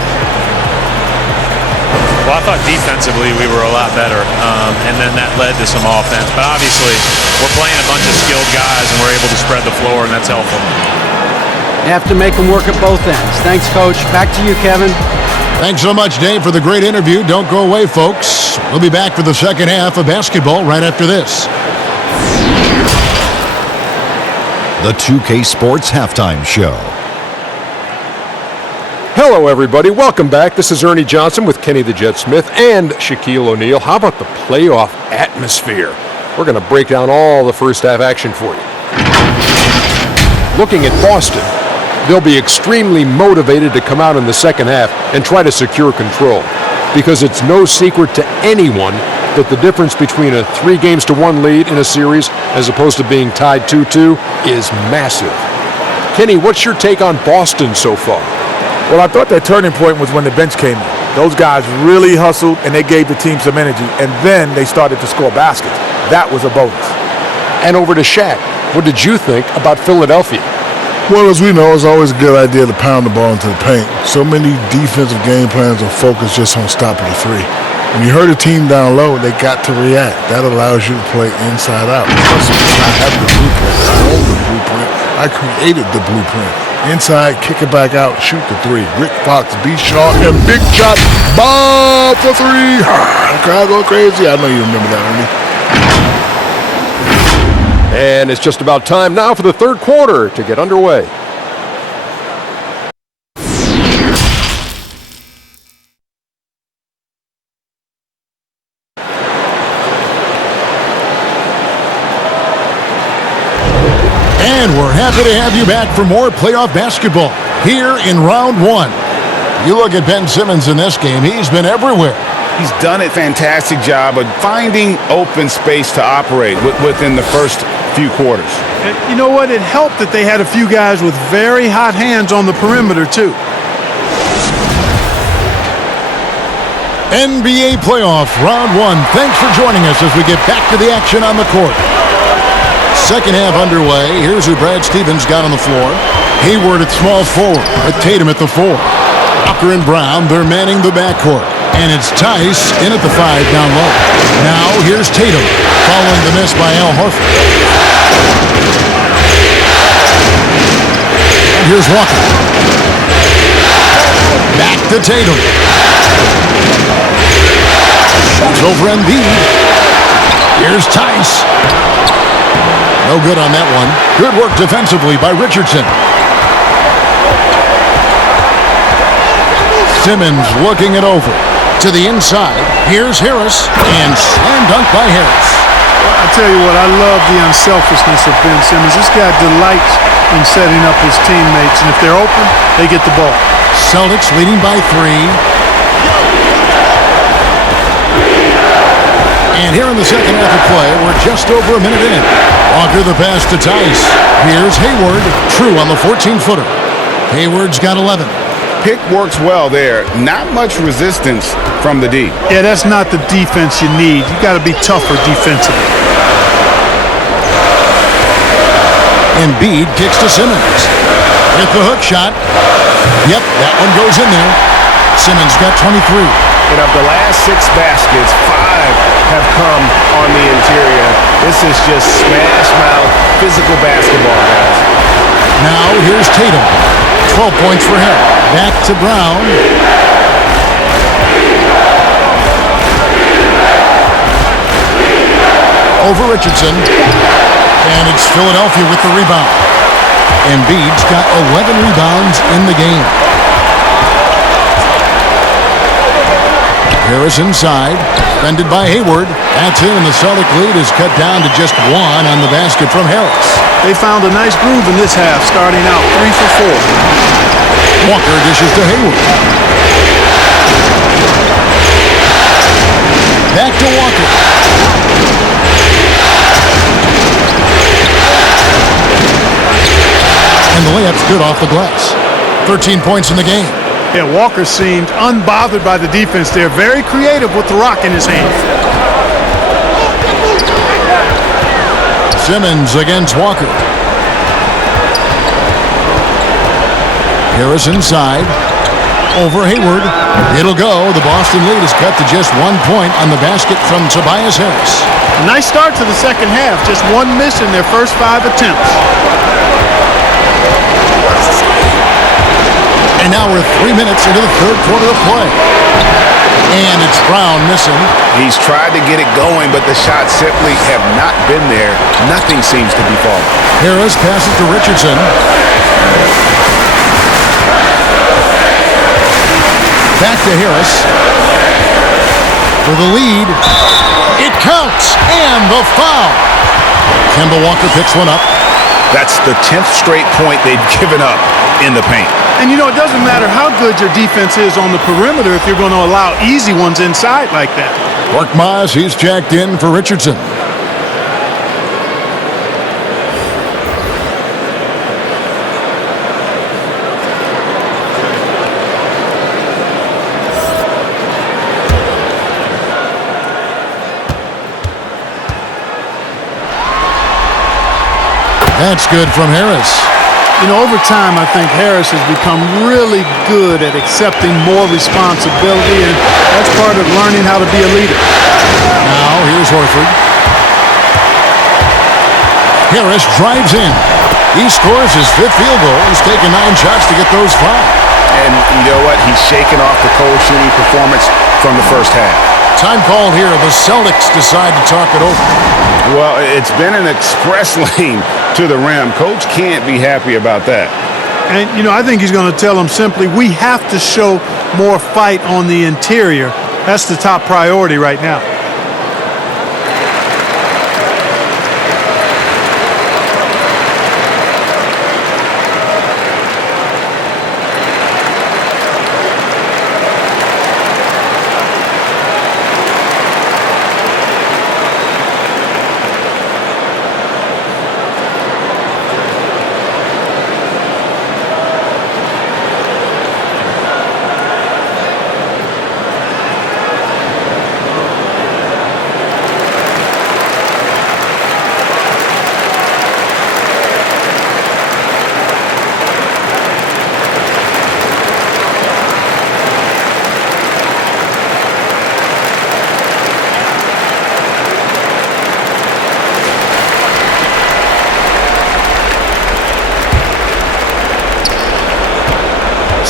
Well, I thought defensively we were a lot better, and then that led to some offense. But obviously, we're playing a bunch of skilled guys, and we're able to spread the floor, and that's helpful. You have to make them work at both ends. Thanks, Coach. Back to you, Kevin. Thanks so much, Dave, for the great interview. Don't go away, folks. We'll be back for the second half of basketball right after this. The 2K Sports Halftime Show. Hello, everybody. Welcome back. This is Ernie Johnson with Kenny the Jet Smith and Shaquille O'Neal. How about the playoff atmosphere? We're going to break down all the first half action for you. Looking at Boston, they'll be extremely motivated to come out in the second half and try to secure control, because it's no secret to anyone that the difference between a 3-1 lead in a series as opposed to being tied 2-2 is massive. Kenny, what's your take on Boston so far? Well, I thought that turning point was when the bench came in. Those guys really hustled, and they gave the team some energy, and then they started to score baskets. That was a bonus. And over to Shaq. What did you think about Philadelphia? Well, as we know, it's always a good idea to pound the ball into the paint. So many defensive game plans are focused just on stopping the 3. When you hurt a team down low, they got to react. That allows you to play inside out. Plus, I have the blueprint. I own the blueprint. I created the blueprint. Inside, kick it back out, shoot the 3. Rick Fox, be sharp, and big shot. Bob for 3. The crowd go crazy. I know you remember that, Ernie. And it's just about time now for the third quarter to get underway. And we're happy to have you back for more playoff basketball here in round 1. You look at Ben Simmons in this game, he's been everywhere. He's done a fantastic job of finding open space to operate within the first few quarters. And you know what? It helped that they had a few guys with very hot hands on the perimeter, too. NBA playoff round 1. Thanks for joining us as we get back to the action on the court. Second half underway. Here's who Brad Stevens got on the floor. Hayward at small forward with Tatum at the 4. Walker and Brown, they're manning the backcourt. And it's Tice in at the 5 down low. Now here's Tatum following the miss by Al Horford. And here's Walker. Back to Tatum. Shoots over Embiid. Here's Tice. No good on that one. Good work defensively by Richardson. Simmons looking it over. To the inside. Here's Harris. And slam dunk by Harris. I tell you what, I love the unselfishness of Ben Simmons. This guy delights in setting up his teammates, and if they're open, they get the ball. Celtics leading by 3. And here in the second half of play, we're just over a minute in. Walker the pass to Tice. Here's Hayward. True on the 14-footer. Hayward's got 11. Pick works well there. Not much resistance from the D. Yeah, that's not the defense you need. You got to be tougher defensively. Embiid kicks to Simmons. With the hook shot. Yep, that one goes in there. Simmons got 23. And of the last 6 baskets, 5 have come on the interior. This is just smash mouth physical basketball, guys. Now here's Tatum. 12 points for him. Back to Brown. Over Richardson. And it's Philadelphia with the rebound. Embiid's got 11 rebounds in the game. Harris inside, defended by Hayward. That's in, and the Celtic lead is cut down to just one on the basket from Harris. They found a nice groove in this half, starting out 3 for 4. Walker dishes to Hayward. Back to Walker. And the layup's good off the glass. 13 points in the game. Yeah, Walker seemed unbothered by the defense there. Very creative with the rock in his hand. Simmons against Walker. Harris inside. Over Hayward. It'll go. The Boston lead is cut to just 1 point on the basket from Tobias Harris. A nice start to the second half. Just one miss in their first 5 attempts. And now we're 3 minutes into the third quarter of play. And it's Brown missing. He's tried to get it going, but the shots simply have not been there. Nothing seems to be falling. Harris passes to Richardson. Back to Harris. For the lead. It counts. And the foul. Kemba Walker picks one up. That's the 10th straight point they've given up in the paint. And, you know, it doesn't matter how good your defense is on the perimeter if you're going to allow easy ones inside like that. Korkmaz, he's jacked in for Richardson. That's good from Harris. You know, over time, I think Harris has become really good at accepting more responsibility, and that's part of learning how to be a leader. Now, here's Horford. Harris drives in. He scores his 5th field goal. He's taken 9 shots to get those 5. And you know what? He's shaken off the cold shooting performance from the first half. Time called here. The Celtics decide to talk it over. Well, it's been an express lane to the rim. Coach can't be happy about that. And, you know, I think he's going to tell them simply, we have to show more fight on the interior. That's the top priority right now.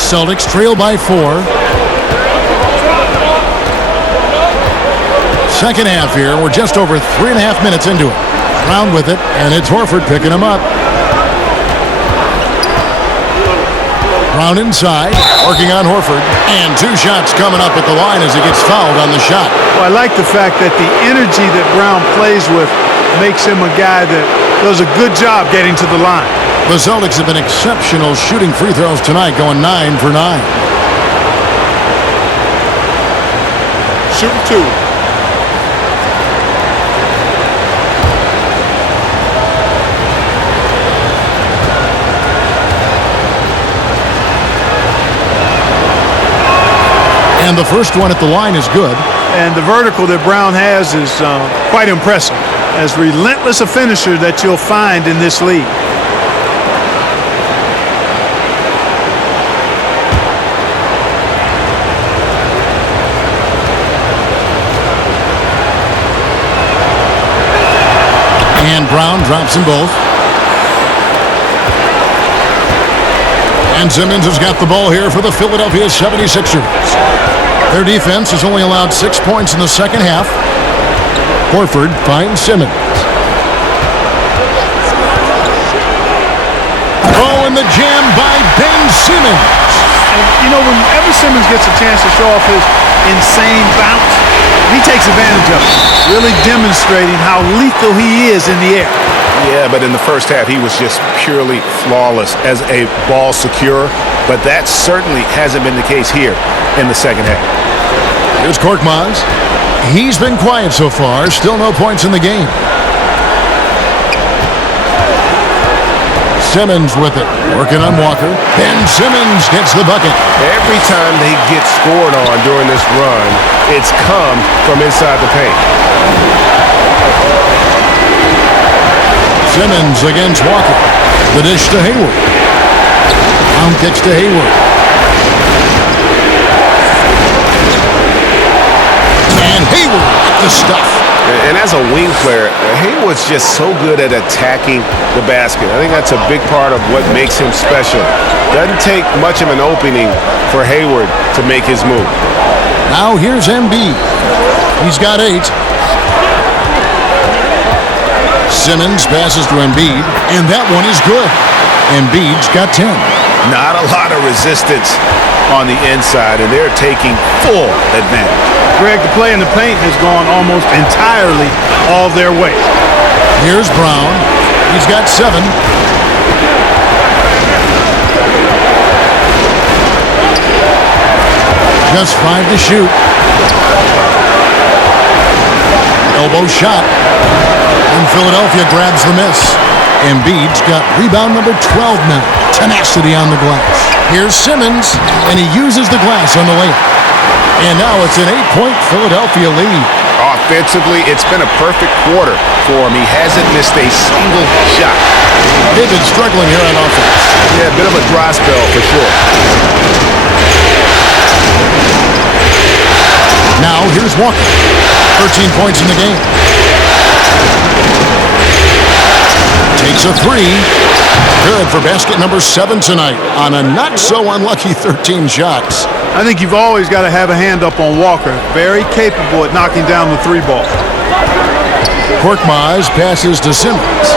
Celtics trail by 4. Second half here. We're just over 3.5 minutes into it. Brown with it, and it's Horford picking him up. Brown inside, working on Horford. And 2 shots coming up at the line as he gets fouled on the shot. Well, I like the fact that the energy that Brown plays with makes him a guy that does a good job getting to the line. The Celtics have been exceptional shooting free throws tonight, going 9 for 9. Shooting 2. And the first one at the line is good. And the vertical that Brown has is quite impressive. As relentless a finisher that you'll find in this league. And Brown drops them both. And Simmons has got the ball here for the Philadelphia 76ers. Their defense has only allowed 6 points in the second half. Horford finds Simmons. and the jam by Ben Simmons. And, you know, whenever Simmons gets a chance to show off his insane bounce, he takes advantage of it, really demonstrating how lethal he is in the air. Yeah, but in the first half, he was just purely flawless as a ball securer. But that certainly hasn't been the case here in the second half. Here's Korkmaz. He's been quiet so far. Still no points in the game. Simmons with it. Working on Walker. Ben Simmons gets the bucket. Every time they get scored on during this run, it's come from inside the paint. Simmons against Walker. The dish to Hayward. Brown kicks to Hayward. And Hayward at the stuff. And as a wing player, Hayward's just so good at attacking the basket. I think that's a big part of what makes him special. Doesn't take much of an opening for Hayward to make his move. Now here's Embiid. He's got 8. Simmons passes to Embiid, and that one is good. Embiid's got 10. Not a lot of resistance on the inside, and they're taking full advantage. Greg, the play in the paint has gone almost entirely all their way. Here's Brown. He's got 7. Just 5 to shoot. Elbow shot. And Philadelphia grabs the miss. Embiid's got rebound number 12 now. Tenacity on the glass. Here's Simmons, and he uses the glass on the layup. And now it's an 8-point Philadelphia lead. Offensively, it's been a perfect quarter for him. He hasn't missed a single shot. They've been struggling here on offense. Yeah, a bit of a dry spell for sure. Now here's Walker. 13 points in the game. Takes a 3. Good for basket number 7 tonight on a not-so-unlucky 13 shots. I think you've always got to have a hand up on Walker. Very capable at knocking down the 3 ball. Korkmaz passes to Simmons.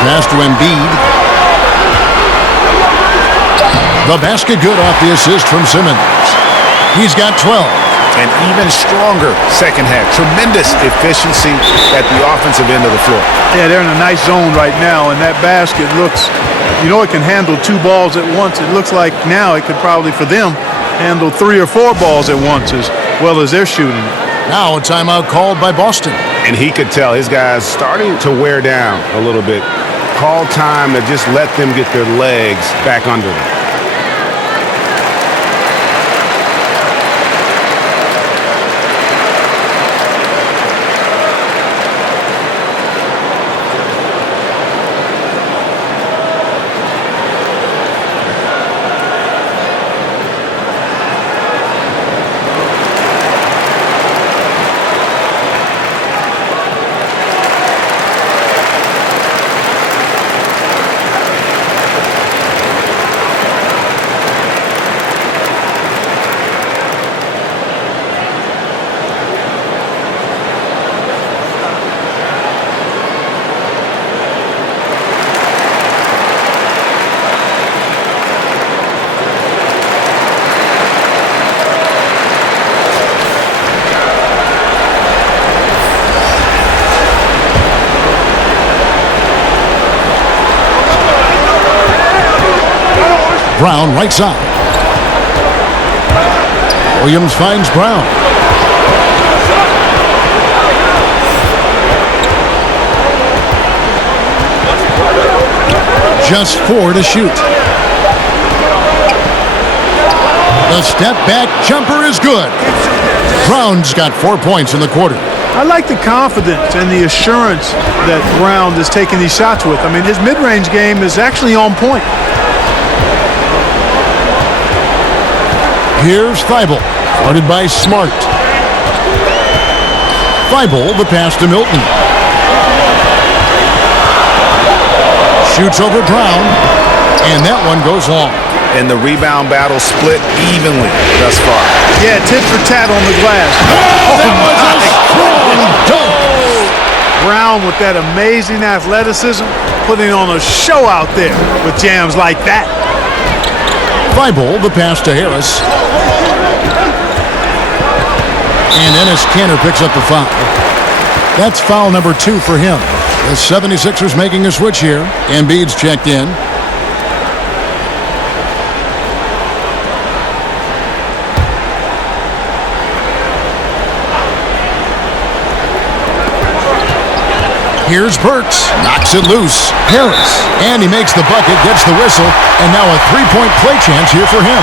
Pass to Embiid. The basket good off the assist from Simmons. He's got 12. An even stronger second half. Tremendous efficiency at the offensive end of the floor. Yeah, they're in a nice zone right now, and that basket looks, you know, it can handle 2 balls at once. It looks like now it could probably, for them, handle 3 or 4 balls at once as well as they're shooting it. Now a timeout called by Boston. And he could tell his guys starting to wear down a little bit. Call time to just let them get their legs back under them. Brown right side. Williams finds Brown. Just 4 to shoot. The step back jumper is good. Brown's got 4 points in the quarter. I like the confidence and the assurance that Brown is taking these shots with. I mean, his mid-range game is actually on point. Here's Thibault, guarded by Smart. Thibault, the pass to Milton. Shoots over Brown, and that one goes long. And the rebound battle split evenly thus far. Yeah, tit for tat on the glass. That was a strong Brown with that amazing athleticism, putting on a show out there with jams like that. Thibault, the pass to Harris. And Enes Kanter picks up the foul. That's foul number 2 for him. The 76ers making a switch here. Embiid's checked in. Here's Burks, knocks it loose. Harris, and he makes the bucket, gets the whistle, and now a three-point play chance here for him.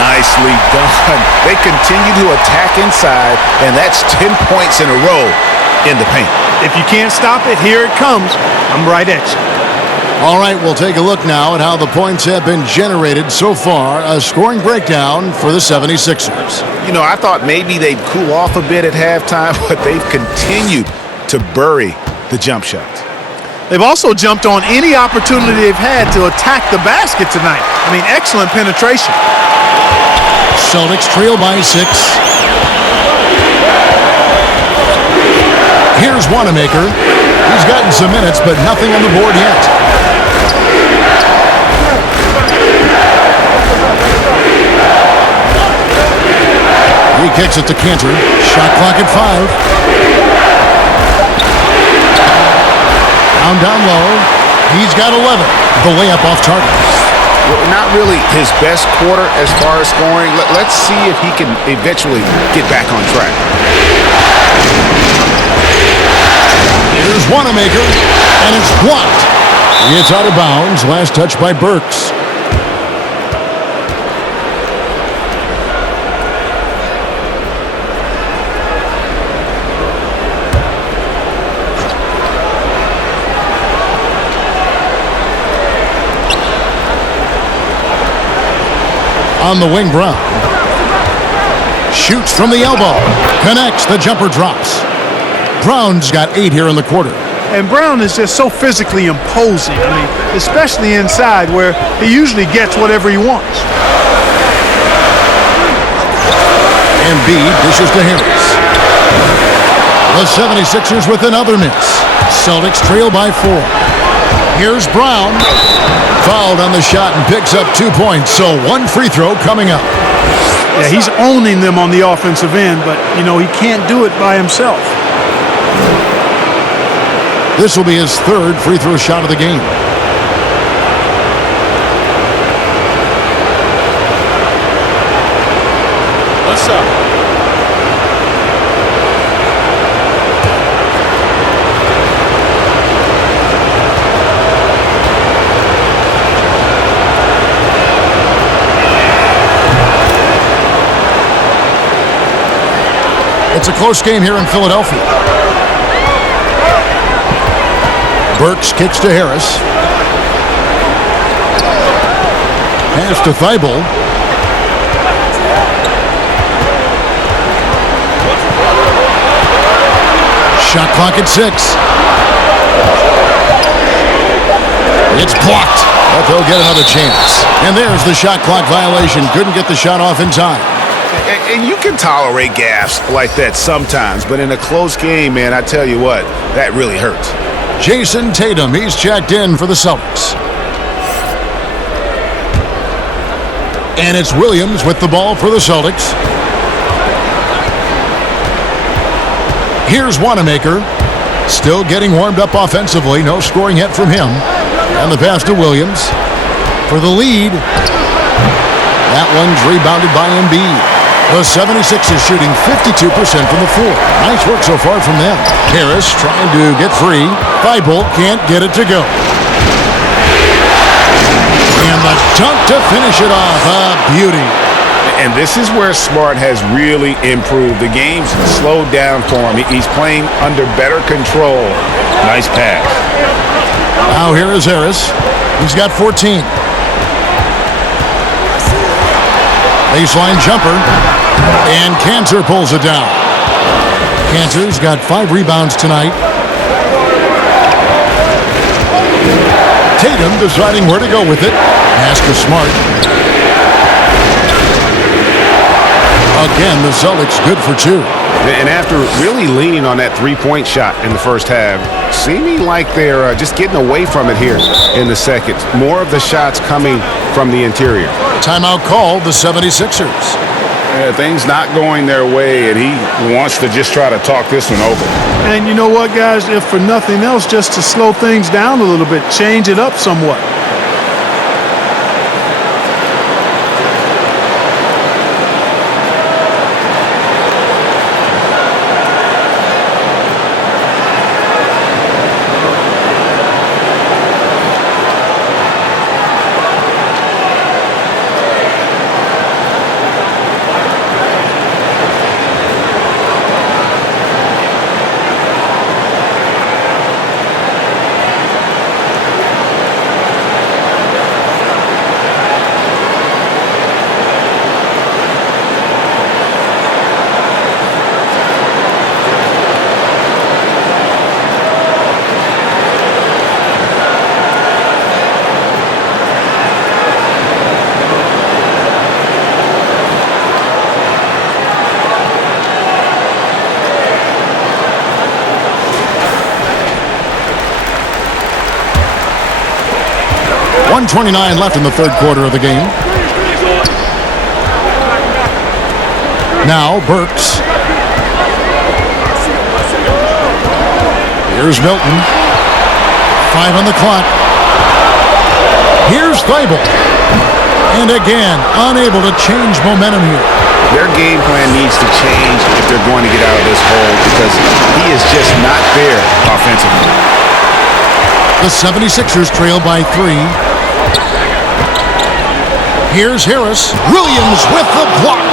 Nicely done. They continue to attack inside, and that's 10 points in a row in the paint. If you can't stop it, here it comes. I'm right at you. All right, we'll take a look now at how the points have been generated so far. A scoring breakdown for the 76ers. You know, I thought maybe they'd cool off a bit at halftime, but they've continued to bury the jump shots. They've also jumped on any opportunity they've had to attack the basket tonight. I mean, excellent penetration. Celtics trail by 6. Here's Wanamaker. He's gotten some minutes, but nothing on the board yet. He kicks it to Kanter. Shot clock at 5. Down low. He's got 11. The layup off target. Well, not really his best quarter as far as scoring. Let's see if he can eventually get back on track. Here's Wanamaker, and it's blocked. It's out of bounds. Last touch by Burks. On the wing, Brown. Shoots from the elbow. Connects. The jumper drops. Brown's got 8 here in the quarter. And Brown is just so physically imposing. I mean, especially inside where he usually gets whatever he wants. Embiid dishes to Harris. The 76ers with another miss. Celtics trail by 4. Here's Brown. Fouled on the shot and picks up 2 points. So 1 free throw coming up. Yeah, he's owning them on the offensive end, but, you know, he can't do it by himself. This will be his 3rd free throw shot of the game. What's up? It's a close game here in Philadelphia. Burks kicks to Harris. Pass to Thibault. Shot clock at 6. It's blocked, but they'll get another chance. And there's the shot clock violation. Couldn't get the shot off in time. And you can tolerate gaffes like that sometimes, but in a close game, man, I tell you what, that really hurts. Jason Tatum, he's checked in for the Celtics. And it's Williams with the ball for the Celtics. Here's Wanamaker. Still getting warmed up offensively. No scoring yet from him. And the pass to Williams for the lead. That one's rebounded by Embiid. The 76ers shooting 52% from the floor. Nice work so far from them. Harris trying to get free. Thibault can't get it to go. And the dunk to finish it off. A beauty. And this is where Smart has really improved. The game's slowed down for him. He's playing under better control. Nice pass. Now here is Harris. He's got 14. Baseline jumper. And Kanter pulls it down. Kanter's got 5 rebounds tonight. Tatum deciding where to go with it. Pass to Smart. Again, the Celtics good for 2. And after really leaning on that three-point shot in the first half, seeming like they're just getting away from it here in the second. More of the shots coming from the interior. Timeout called the 76ers. Things not going their way, and he wants to just try to talk this one over. And you know what, guys? If for nothing else, just to slow things down a little bit, change it up somewhat. .29 left in the third quarter of the game. Now Burks. Here's Milton. 5 on the clock. Here's Thibault. And again, unable to change momentum here. Their game plan needs to change if they're going to get out of this hole because he is just not there offensively. The 76ers trail by 3. Here's Harris. Williams with the block.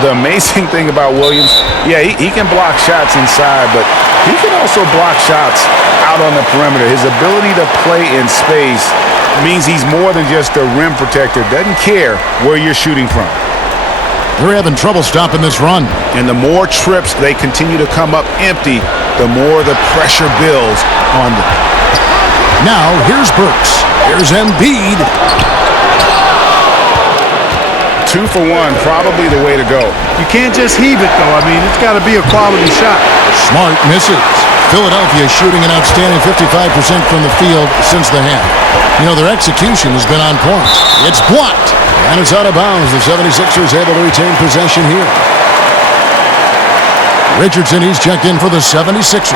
The amazing thing about Williams, yeah, he can block shots inside, but he can also block shots out on the perimeter. His ability to play in space means he's more than just a rim protector. Doesn't care where you're shooting from. They're having trouble stopping this run. And the more trips they continue to come up empty, the more the pressure builds on them. Now, here's Burks. Here's Embiid. 2 for 1, probably the way to go. You can't just heave it, though. I mean, it's got to be a quality shot. Smart misses. Philadelphia shooting an outstanding 55% from the field since the half. You know, their execution has been on point. It's blocked. And it's out of bounds. The 76ers able to retain possession here. Richardson, he's checked in for the 76ers.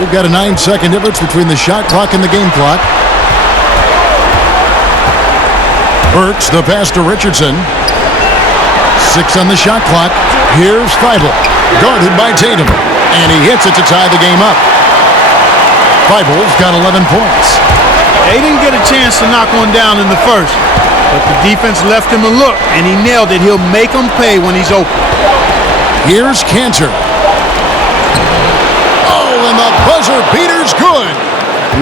We've got a 9-second difference between the shot clock and the game clock. Burks, the pass to Richardson. 6 on the shot clock. Here's Thibault, guarded by Tatum. And he hits it to tie the game up. Thibault's got 11 points. They didn't get a chance to knock one down in the first, but the defense left him a look, and he nailed it. He'll make them pay when he's open. Here's Cantor. And the buzzer beater's good.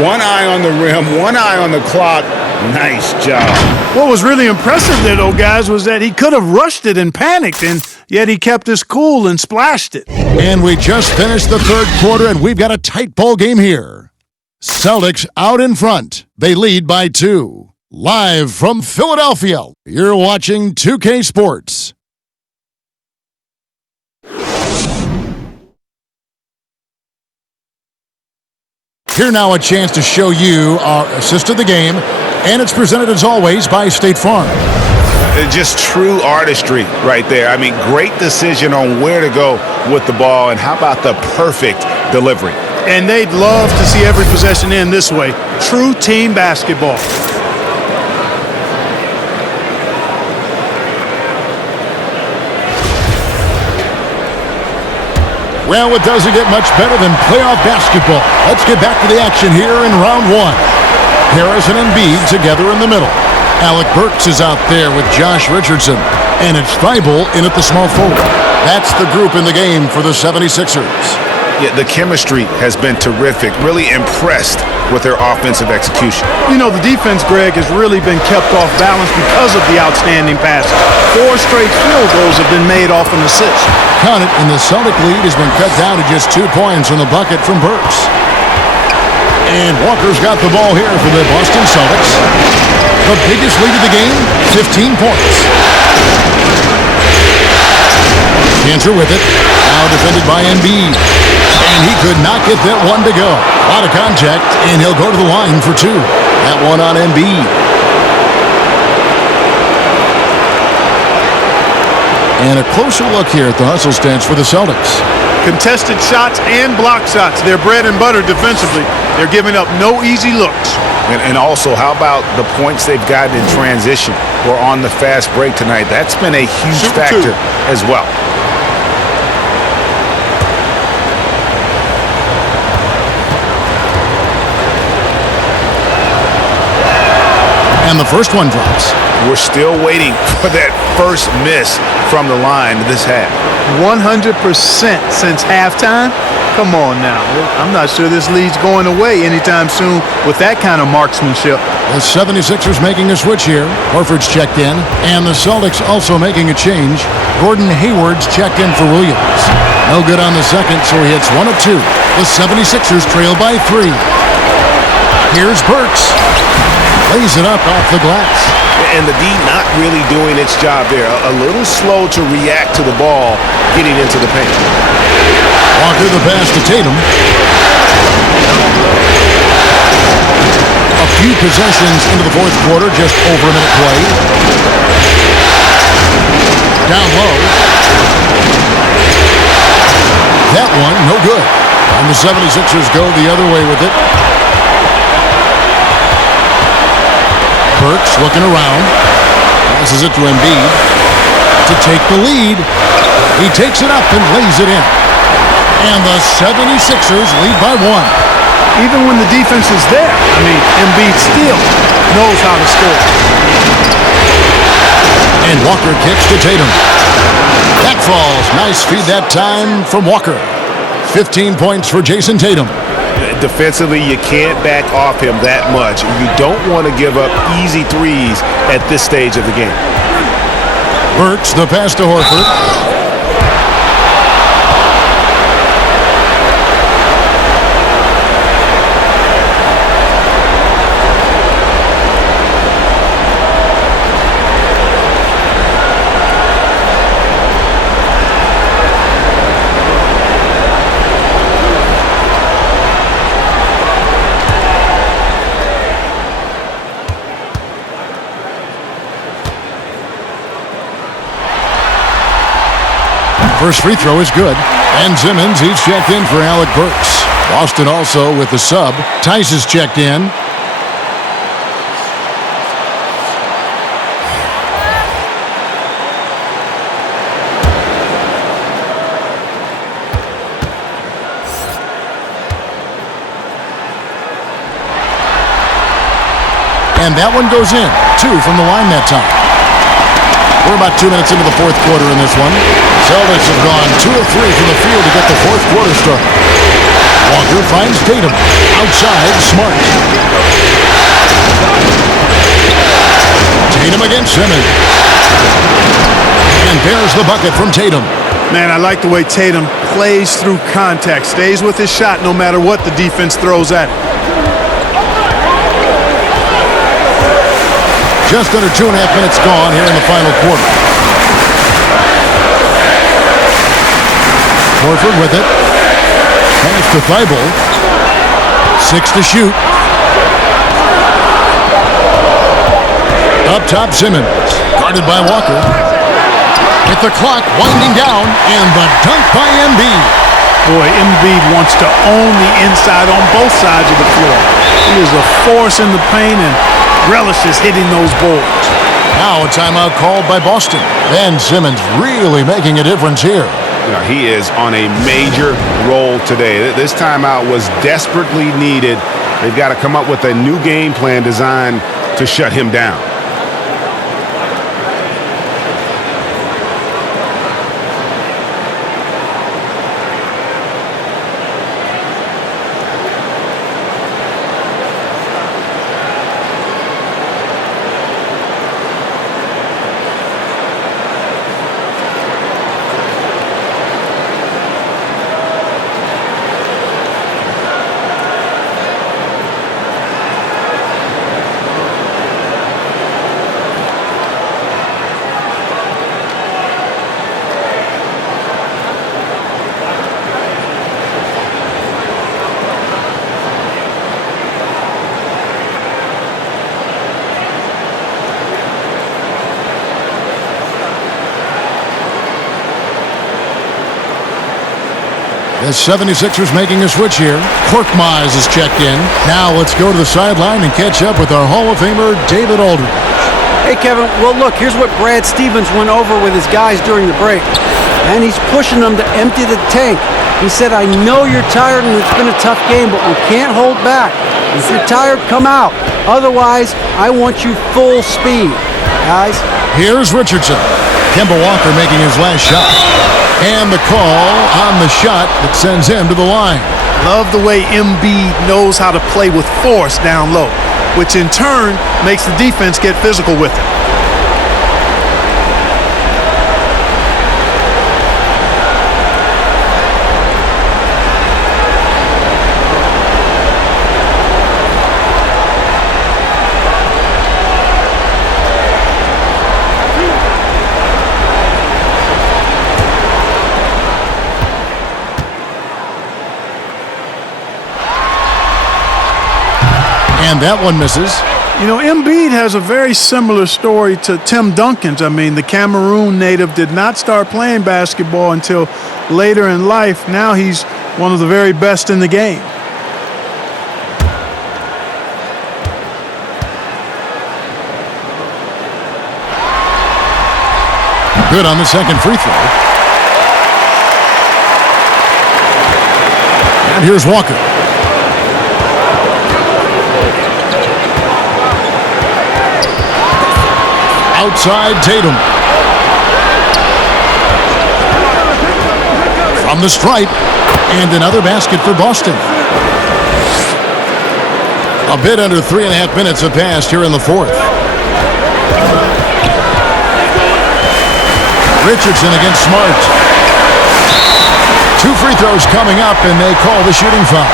One eye on the rim, one eye on the clock. Nice job. What was really impressive there, though, guys, was that he could have rushed it and panicked, and yet he kept his cool and splashed it. And we just finished the third quarter, and we've got a tight ball game here. Celtics out in front. They lead by 2. Live from Philadelphia, you're watching 2K Sports. Here now a chance to show you our assist of the game, and it's presented as always by State Farm. Just true artistry right there. I mean, great decision on where to go with the ball, and how about the perfect delivery? And they'd love to see every possession end this way. True team basketball. Well, it doesn't get much better than playoff basketball. Let's get back to the action here in round 1. Harris and Embiid together in the middle. Alec Burks is out there with Josh Richardson. And it's Thibault in at the small forward. That's the group in the game for the 76ers. Yeah, the chemistry has been terrific. Really impressed with their offensive execution. You know, the defense, Greg, has really been kept off balance because of the outstanding passes. 4 straight field goals have been made off an assist. Count it, and the Celtic lead has been cut down to just 2 points from the bucket from Burks. And Walker's got the ball here for the Boston Celtics. The biggest lead of the game, 15 points. Cantor with it. Now defended by Embiid. And he could not get that one to go. A lot of contact, and he'll go to the line for two. That one on Embiid. And a closer look here at the hustle stance for the Celtics. Contested shots and block shots. They're bread and butter defensively. They're giving up no easy looks. And also, how about the points they've gotten in transition or on the fast break tonight? That's been a huge factor as well. And the first one drops. We're still waiting for that first miss from the line this half. 100% since halftime? Come on now. I'm not sure this lead's going away anytime soon with that kind of marksmanship. The 76ers making a switch here. Horford's checked in. And the Celtics also making a change. Gordon Hayward's checked in for Williams. No good on the second, so he hits 1 of 2. The 76ers trail by 3. Here's Burks. Lays it up off the glass. And the D not really doing its job there. A little slow to react to the ball getting into the paint. Walker the pass to Tatum. A few possessions into the fourth quarter, just over a minute play. Down low. That one, no good. And the 76ers go the other way with it. Burks looking around. Passes it to Embiid to take the lead. He takes it up and lays it in. And the 76ers lead by 1. Even when the defense is there, Embiid still knows how to score. And Walker kicks to Tatum. That falls. Nice feed that time from Walker. 15 points for Jason Tatum. Defensively, you can't back off him that much. You don't want to give up easy threes at this stage of the game. Burks, the pass to Horford. First free throw is good. And Simmons, he's checked in for Alec Burks. Boston also with the sub. Tice is checked in. And that one goes in. 2 from the line that time. We're about 2 minutes into the fourth quarter in this one. Celtics have gone 2 of 3 from the field to get the fourth quarter started. Walker finds Tatum. Outside, Smart. Tatum against Simmons. And there's the bucket from Tatum. Man, I like the way Tatum plays through contact. Stays with his shot no matter what the defense throws at him. Just under 2.5 minutes gone here in the final quarter. Horford with it. Pass to Thibault. 6 to shoot. Up top, Simmons. Guarded by Walker. With the clock winding down, and the dunk by Embiid. Boy, Embiid wants to own the inside on both sides of the floor. He is a force in the paint and relishes hitting those boards. Now a timeout called by Boston. Ben Simmons really making a difference here. He is on a major roll today. This timeout was desperately needed. They've got to come up with a new game plan designed to shut him down. The 76ers making a switch here. Korkmaz is checked in. Now let's go to the sideline and catch up with our Hall of Famer, David Aldridge. Hey, Kevin. Well, look, here's what Brad Stevens went over with his guys during the break. And he's pushing them to empty the tank. He said, I know you're tired and it's been a tough game, but we can't hold back. If you're tired, come out. Otherwise, I want you full speed. Guys. Here's Richardson. Kemba Walker making his last shot. And the call on the shot that sends him to the line. Love the way Embiid knows how to play with force down low, which in turn makes the defense get physical with him. And that one misses. You know, Embiid has a very similar story to Tim Duncan's. I mean, the Cameroon native did not start playing basketball until later in life. Now he's one of the very best in the game. Good on the second free throw. And here's Walker. Outside Tatum. From the stripe. And another basket for Boston. A bit under 3.5 minutes have passed here in the fourth. Richardson against Smart. 2 free throws coming up, and they call the shooting foul.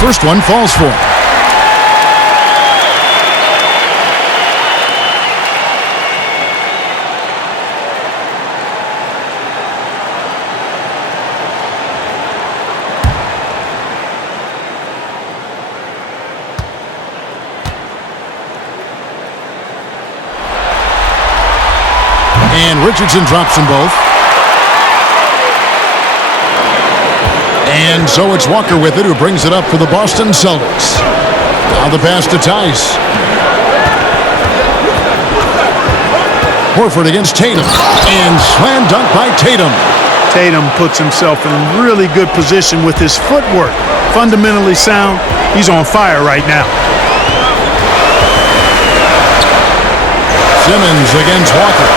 First one falls for him. And Richardson drops them both. And so it's Walker with it, who brings it up for the Boston Celtics. Now the pass to Tice. Horford against Tatum. And slam dunk by Tatum. Tatum puts himself in really good position with his footwork. Fundamentally sound. He's on fire right now. Simmons against Walker.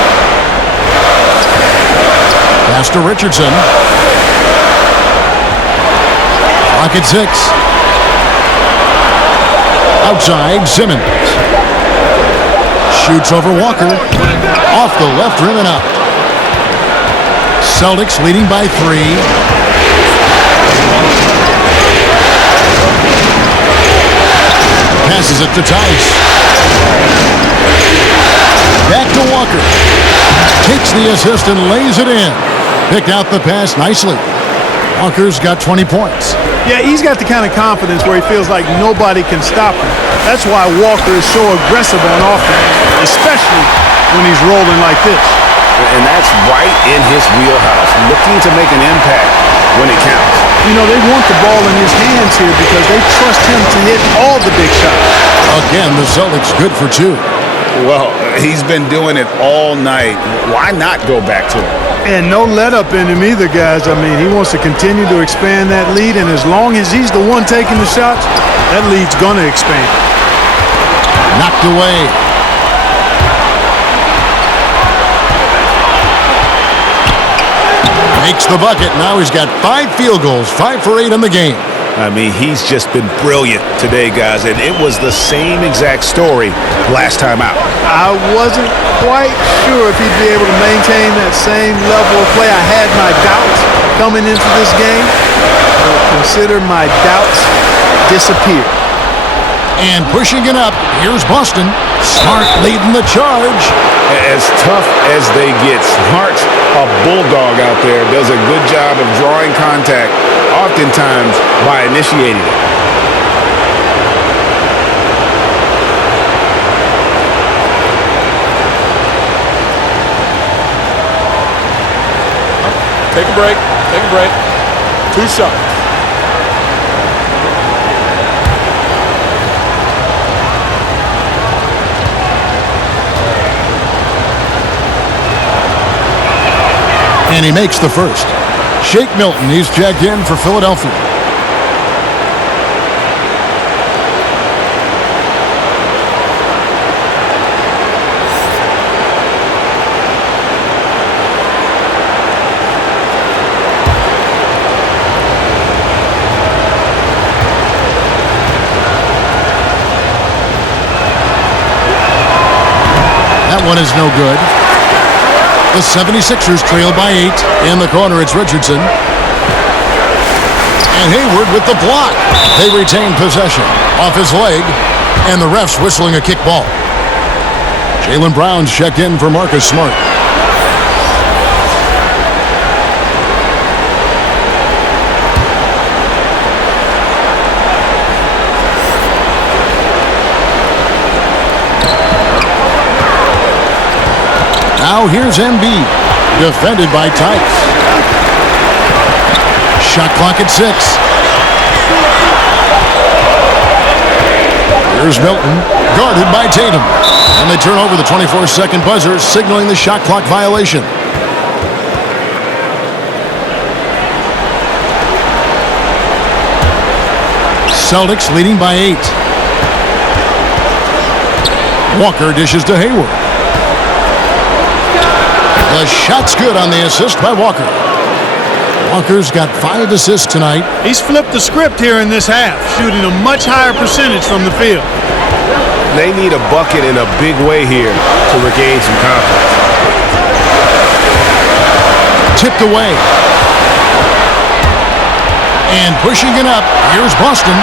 Pass to Richardson. Clock at 6. Outside, Simmons. Shoots over Walker. Off the left rim and out. Celtics leading by 3. Passes it to Tice. Back to Walker. Takes the assist and lays it in. Picked out the pass nicely. Walker's got 20 points. Yeah, he's got the kind of confidence where he feels like nobody can stop him. That's why Walker is so aggressive on offense, especially when he's rolling like this. And that's right in his wheelhouse, looking to make an impact when it counts. You know, they want the ball in his hands here because they trust him to hit all the big shots. Again, the Celtics good for 2. Well, he's been doing it all night. Why not go back to him? And no let up in him either, guys. I mean, he wants to continue to expand that lead, and as long as he's the one taking the shots, that lead's going to expand. Knocked away. Makes the bucket. Now he's got 5 field goals, 5 for 8 in the game. I mean, he's just been brilliant today, guys, and it was the same exact story last time out. I wasn't quite sure if he'd be able to maintain that same level of play. I had my doubts coming into this game, but consider my doubts disappear. And pushing it up, here's Boston. Smart leading the charge. As tough as they get, Smart's a bulldog out there, does a good job of drawing contact, oftentimes by initiating it. Take a break. Take a break. 2 shots. And he makes the first. Shake Milton, he's checked in for Philadelphia. That one is no good. The 76ers trail by 8. In the corner, it's Richardson. And Hayward with the block. They retain possession. Off his leg. And the ref's whistling a kick ball. Jaylen Brown's checked in for Marcus Smart. Now here's Embiid, defended by Tice. Shot clock at 6. Here's Milton, guarded by Tatum. And they turn over the 24-second buzzer, signaling the shot clock violation. Celtics leading by 8. Walker dishes to Hayward. The shot's good on the assist by Walker. Walker's got 5 assists tonight. He's flipped the script here in this half, shooting a much higher percentage from the field. They need a bucket in a big way here to regain some confidence. Tipped away. And pushing it up, here's Boston.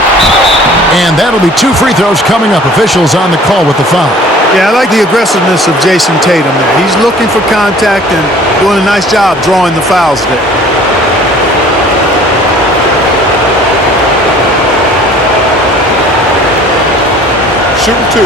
And that'll be 2 free throws coming up. Officials on the call with the foul. Yeah, I like the aggressiveness of Jason Tatum there. He's looking for contact and doing a nice job drawing the fouls there. Shooting 2.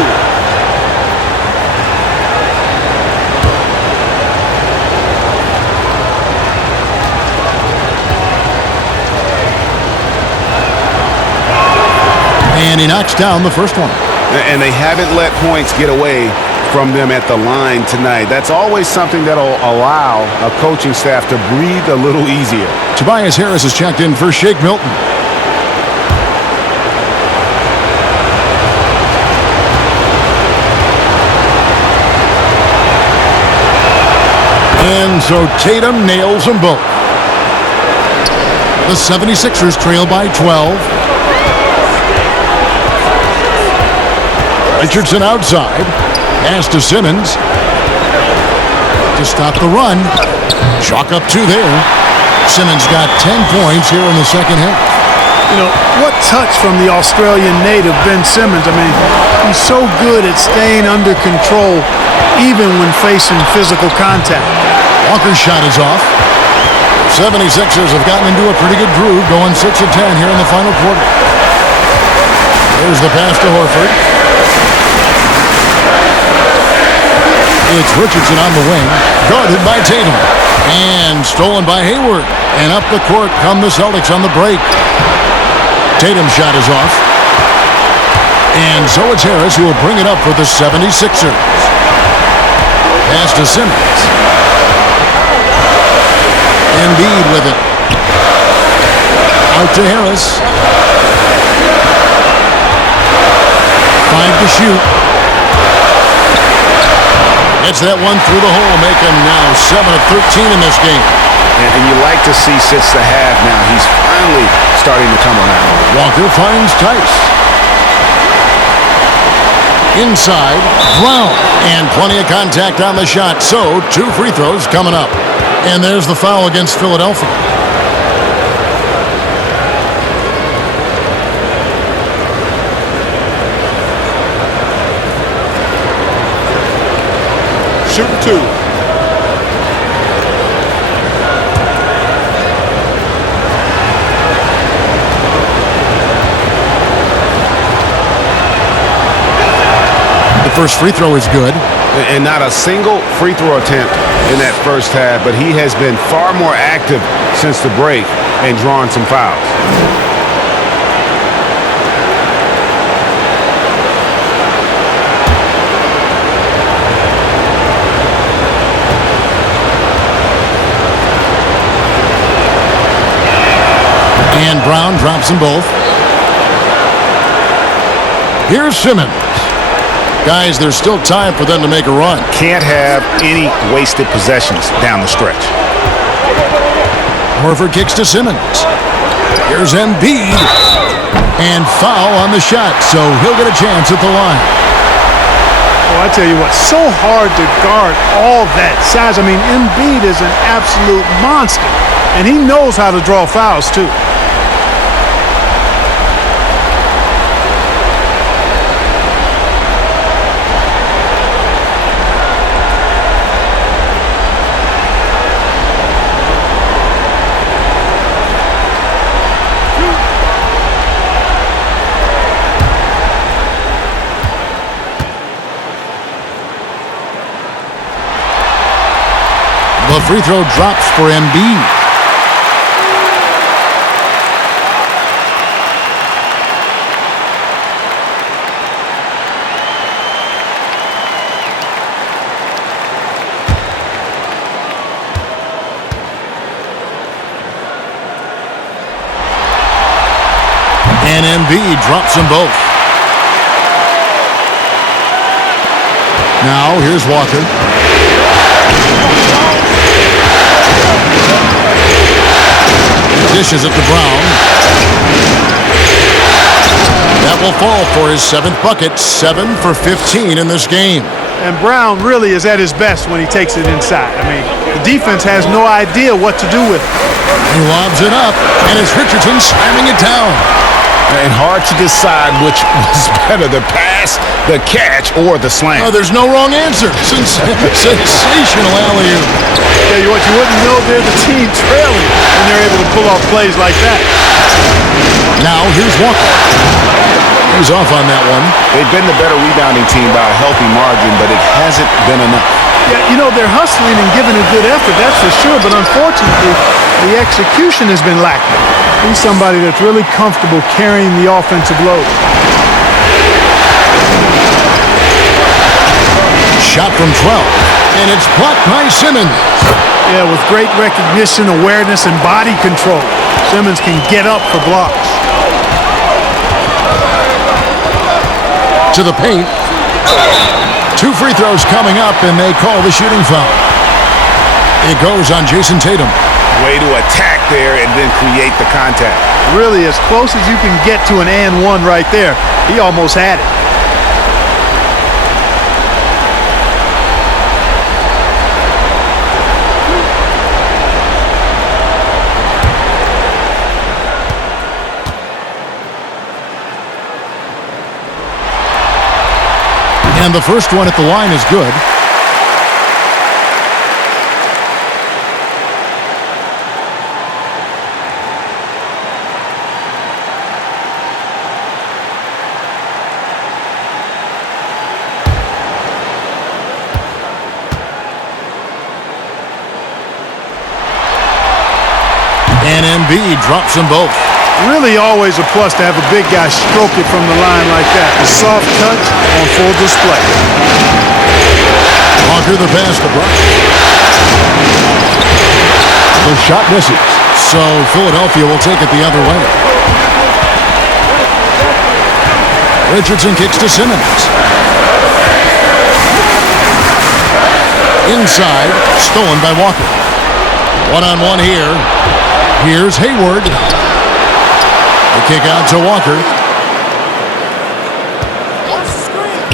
And he knocks down the first one. And they haven't let points get away from them at the line tonight. That's always something that'll allow a coaching staff to breathe a little easier. Tobias Harris is checked in for Shake Milton. And so Tatum nails them both. The 76ers trail by 12. Richardson outside. Pass to Simmons. To stop the run. Chalk up 2 there. Simmons got 10 points here in the second half. You know, what touch from the Australian native, Ben Simmons. I mean, he's so good at staying under control even when facing physical contact. Walker's shot is off. 76ers have gotten into a pretty good groove, going 6 of 10 here in the final quarter. There's the pass to Horford. It's Richardson on the wing, guarded by Tatum. And stolen by Hayward. And up the court come the Celtics on the break. Tatum's shot is off. And so it's Harris who will bring it up for the 76ers. Pass to Simmons. Embiid with it. Out to Harris. 5 to shoot. Gets that one through the hole, make him now 7 of 13 in this game. and you like to see since the half now, he's finally starting to come around. Walker finds Tice. Inside, Brown. And plenty of contact on the shot, so 2 free throws coming up. And there's the foul against Philadelphia. Shooting 2. The first free throw is good. And not a single free throw attempt in that first half, but he has been far more active since the break and drawn some fouls. And Brown drops them both. Here's Simmons. Guys, there's still time for them to make a run. Can't have any wasted possessions down the stretch. Horford kicks to Simmons. Here's Embiid. And foul on the shot, so he'll get a chance at the line. Well, I tell you what, so hard to guard all that size. I mean, Embiid is an absolute monster, and he knows how to draw fouls, too. The free throw drops for Embiid. And Embiid drops them both. Now here's Walker. Dishes it to Brown. That will fall for his 7th bucket, 7 for 15 in this game. And Brown really is at his best when he takes it inside. I mean, the defense has no idea what to do with it. He lobs it up, and it's Richardson slamming it down. And hard to decide which was better, the pass, the catch, or the slam. Oh, there's no wrong answer. Sensational alley-oop. Tell you what, you wouldn't know they're the team trailing when they're able to pull off plays like that. Now here's Walker. He's off on that one. They've been the better rebounding team by a healthy margin, but it hasn't been enough. Yeah, you know, they're hustling and giving a good effort, that's for sure, but unfortunately, the execution has been lacking. He's somebody that's really comfortable carrying the offensive load. Shot from 12, and it's blocked by Simmons. Yeah, with great recognition, awareness, and body control, Simmons can get up for blocks. To the paint. 2 free throws coming up, and they call the shooting foul. It goes on Jason Tatum. Way to attack there and then create the contact. Really, as close as you can get to an and one right there. He almost had it. And the first one at the line is good. And Embiid drops them both. Really always a plus to have a big guy stroke it from the line like that. A soft touch on full display. Walker the pass to Brown. The shot misses. So Philadelphia will take it the other way. Richardson kicks to Simmons. Inside, stolen by Walker. One-on-one here. Here's Hayward. The kick out to Walker.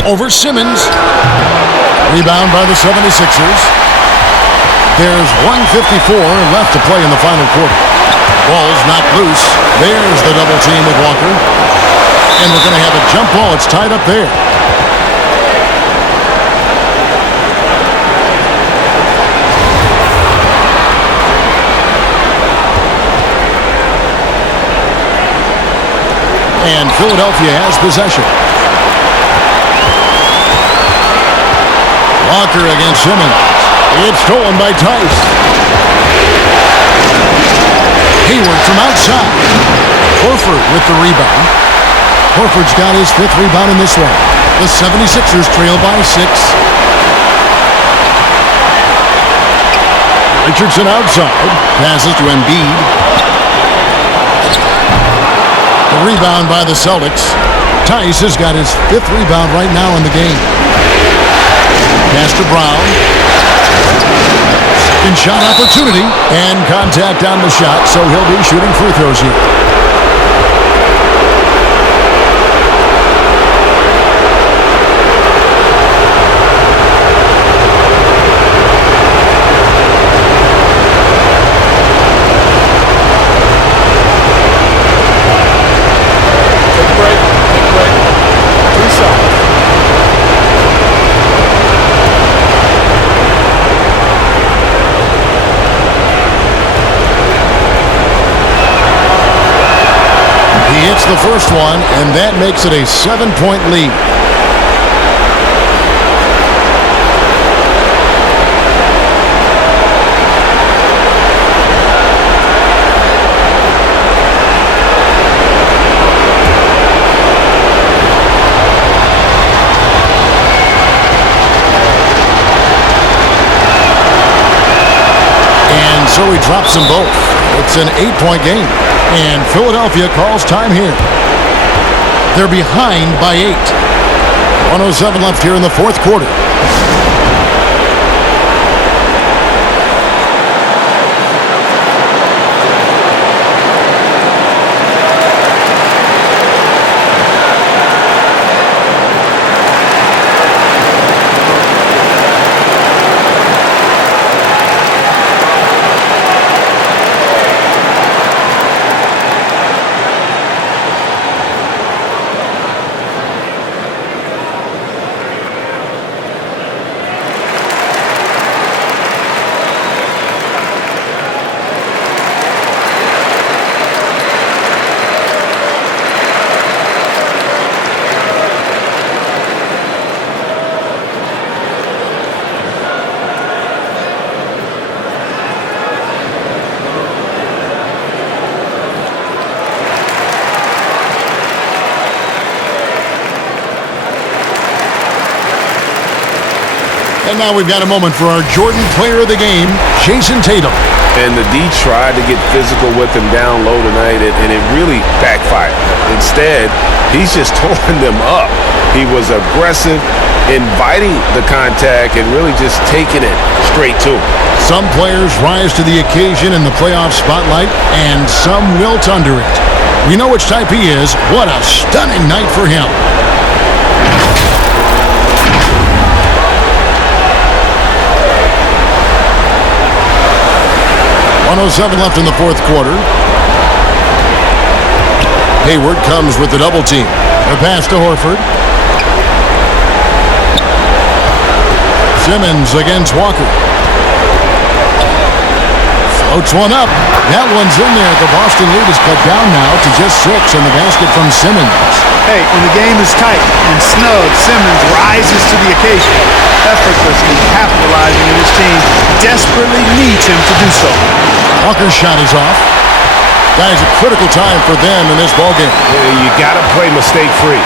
Over Simmons. Rebound by the 76ers. There's 1:54 left to play in the final quarter. Ball's knocked loose. There's the double team with Walker. And we're going to have a jump ball. It's tied up there. And Philadelphia has possession. Walker against Simmons. It's stolen by Tice. Hayward from outside. Horford with the rebound. Horford's got his 5th rebound in this one. The 76ers trail by 6. Richardson outside. Passes to Embiid. The rebound by the Celtics. Tice has got his 5th rebound right now in the game. Pass to Brown. Second shot opportunity. And contact on the shot, so he'll be shooting free throws here. Hits the first one, and that makes it a 7-point lead. And so he drops them both. It's an 8-point game. And Philadelphia calls time here. They're behind by 8. 1:07 left here in the 4th quarter. And now we've got a moment for our Jordan player of the game, Jason Tatum. And the D tried to get physical with him down low tonight, and it really backfired. Instead, he's just tore them up. He was aggressive, inviting the contact, and really just taking it straight to him. Some players rise to the occasion in the playoff spotlight, and some wilt under it. We know which type he is. What a stunning night for him. .107 left in the 4th quarter. Hayward comes with the double team. The pass to Horford. Simmons against Walker. Floats one up. That one's in there. The Boston lead is cut down now to just 6 in the basket from Simmons. Hey, when the game is tight and snug, Simmons rises to the occasion, effortlessly capitalizing, and his team desperately needs him to do so. Walker's shot is off. Guys, a critical time for them in this ballgame. You got to play mistake-free.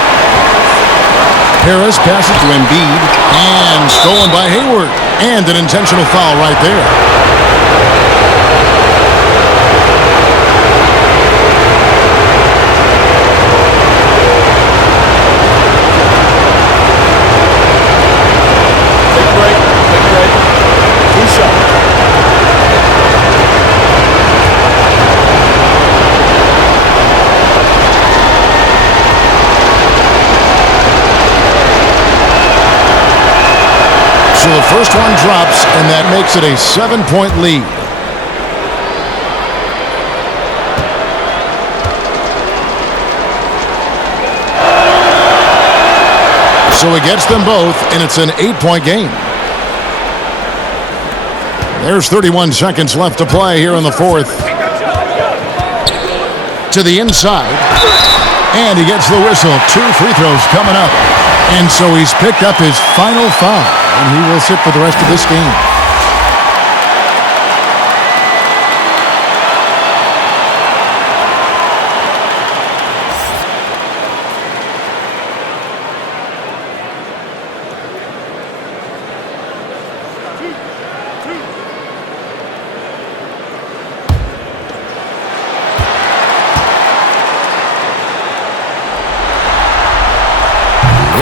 Harris passes to Embiid, and stolen by Hayward. And an intentional foul right there. So the first one drops, and that makes it a 7-point lead. So he gets them both, and it's an 8-point game. There's 31 seconds left to play here in the fourth. To the inside, and he gets the whistle. 2 free throws coming up. And so he's picked up his final foul, and he will sit for the rest of this game.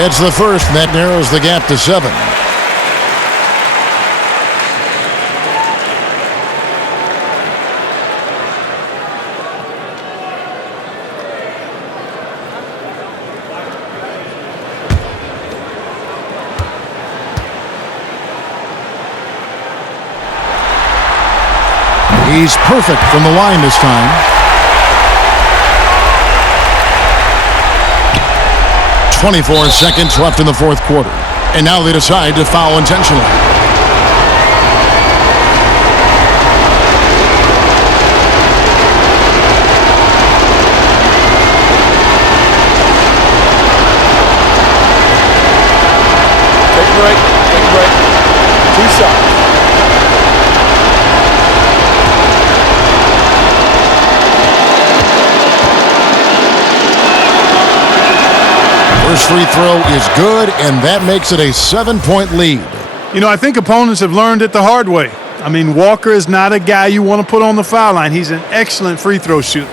It's the first, and that narrows the gap to 7. He's perfect from the line this time. 24 seconds left in the fourth quarter. And now they decide to foul intentionally. Take a break. Take a break. 2 shots. First free throw is good, and that makes it a 7-point lead. You know, I think opponents have learned it the hard way. I mean, Walker is not a guy you want to put on the foul line. He's an excellent free throw shooter.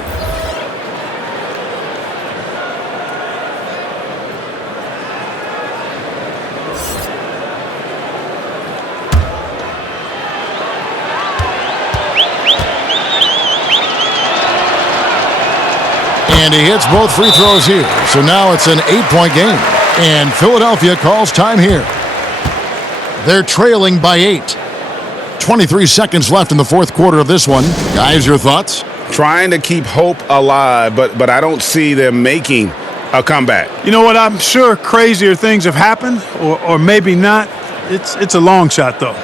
And he hits both free throws here. So now it's an 8-point game. And Philadelphia calls time here. They're trailing by 8. 23 seconds left in the fourth quarter of this one. Guys, your thoughts? Trying to keep hope alive, but I don't see them making a comeback. You know what? I'm sure crazier things have happened, or maybe not. It's a long shot, though.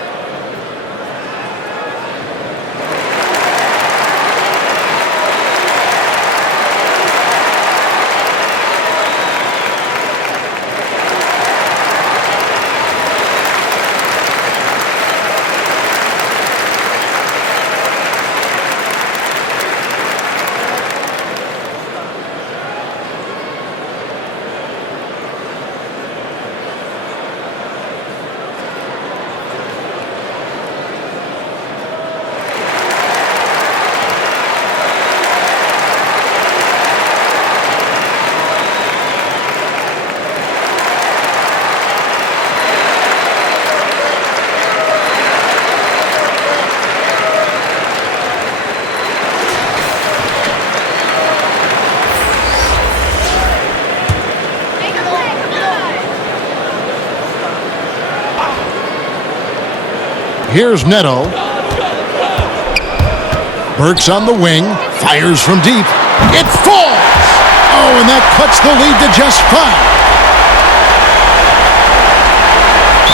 Here's Neto. Burks on the wing. Fires from deep. It falls! Oh, and that cuts the lead to just 5.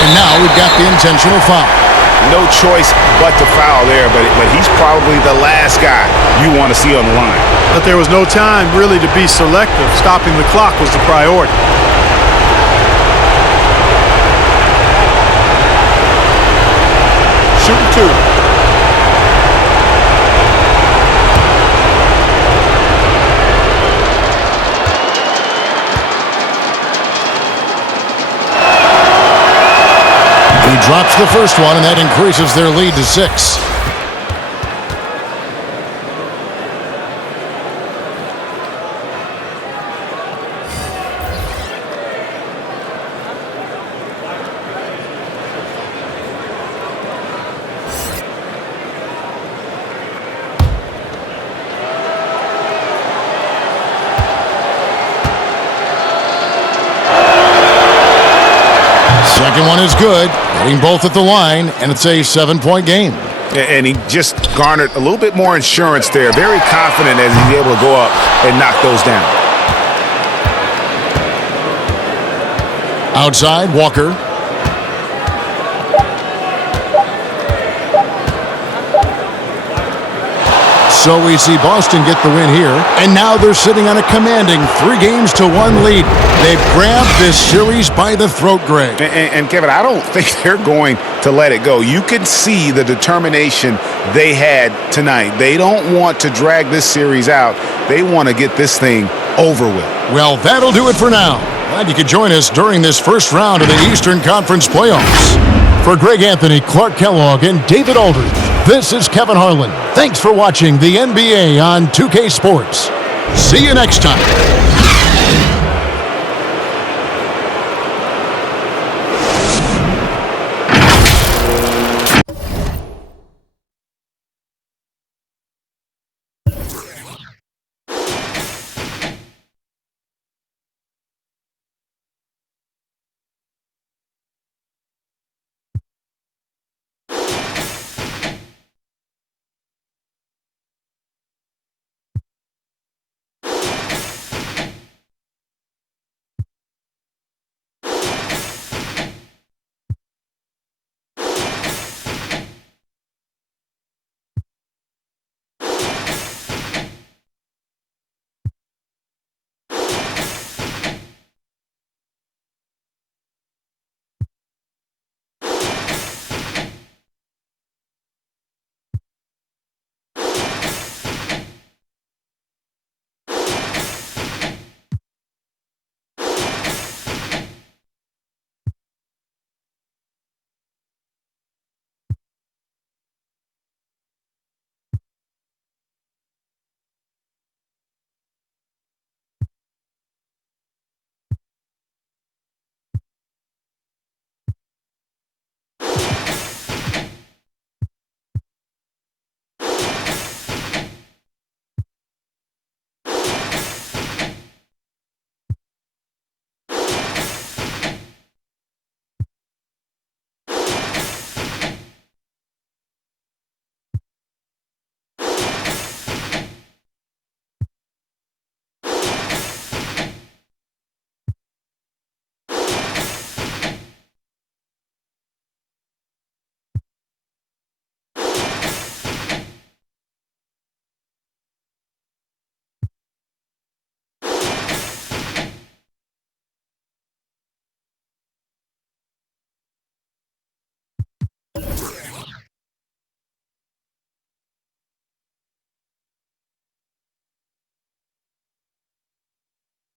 And now we've got the intentional foul. No choice but to foul there, but he's probably the last guy you want to see on the line. But there was no time really to be selective. Stopping the clock was the priority. Shooting 2. He drops the first one, and that increases their lead to 6. Second one is good. Getting both at the line, and it's a 7-point game. And he just garnered a little bit more insurance there. Very confident as he's able to go up and knock those down. Outside, Walker. So we see Boston get the win here. And now they're sitting on a commanding 3-1 lead. They've grabbed this series by the throat, Greg. And Kevin, I don't think they're going to let it go. You can see the determination they had tonight. They don't want to drag this series out. They want to get this thing over with. Well, that'll do it for now. Glad you could join us during this first round of the Eastern Conference playoffs. For Greg Anthony, Clark Kellogg, and David Aldridge, this is Kevin Harlan. Thanks for watching the NBA on 2K Sports. See you next time.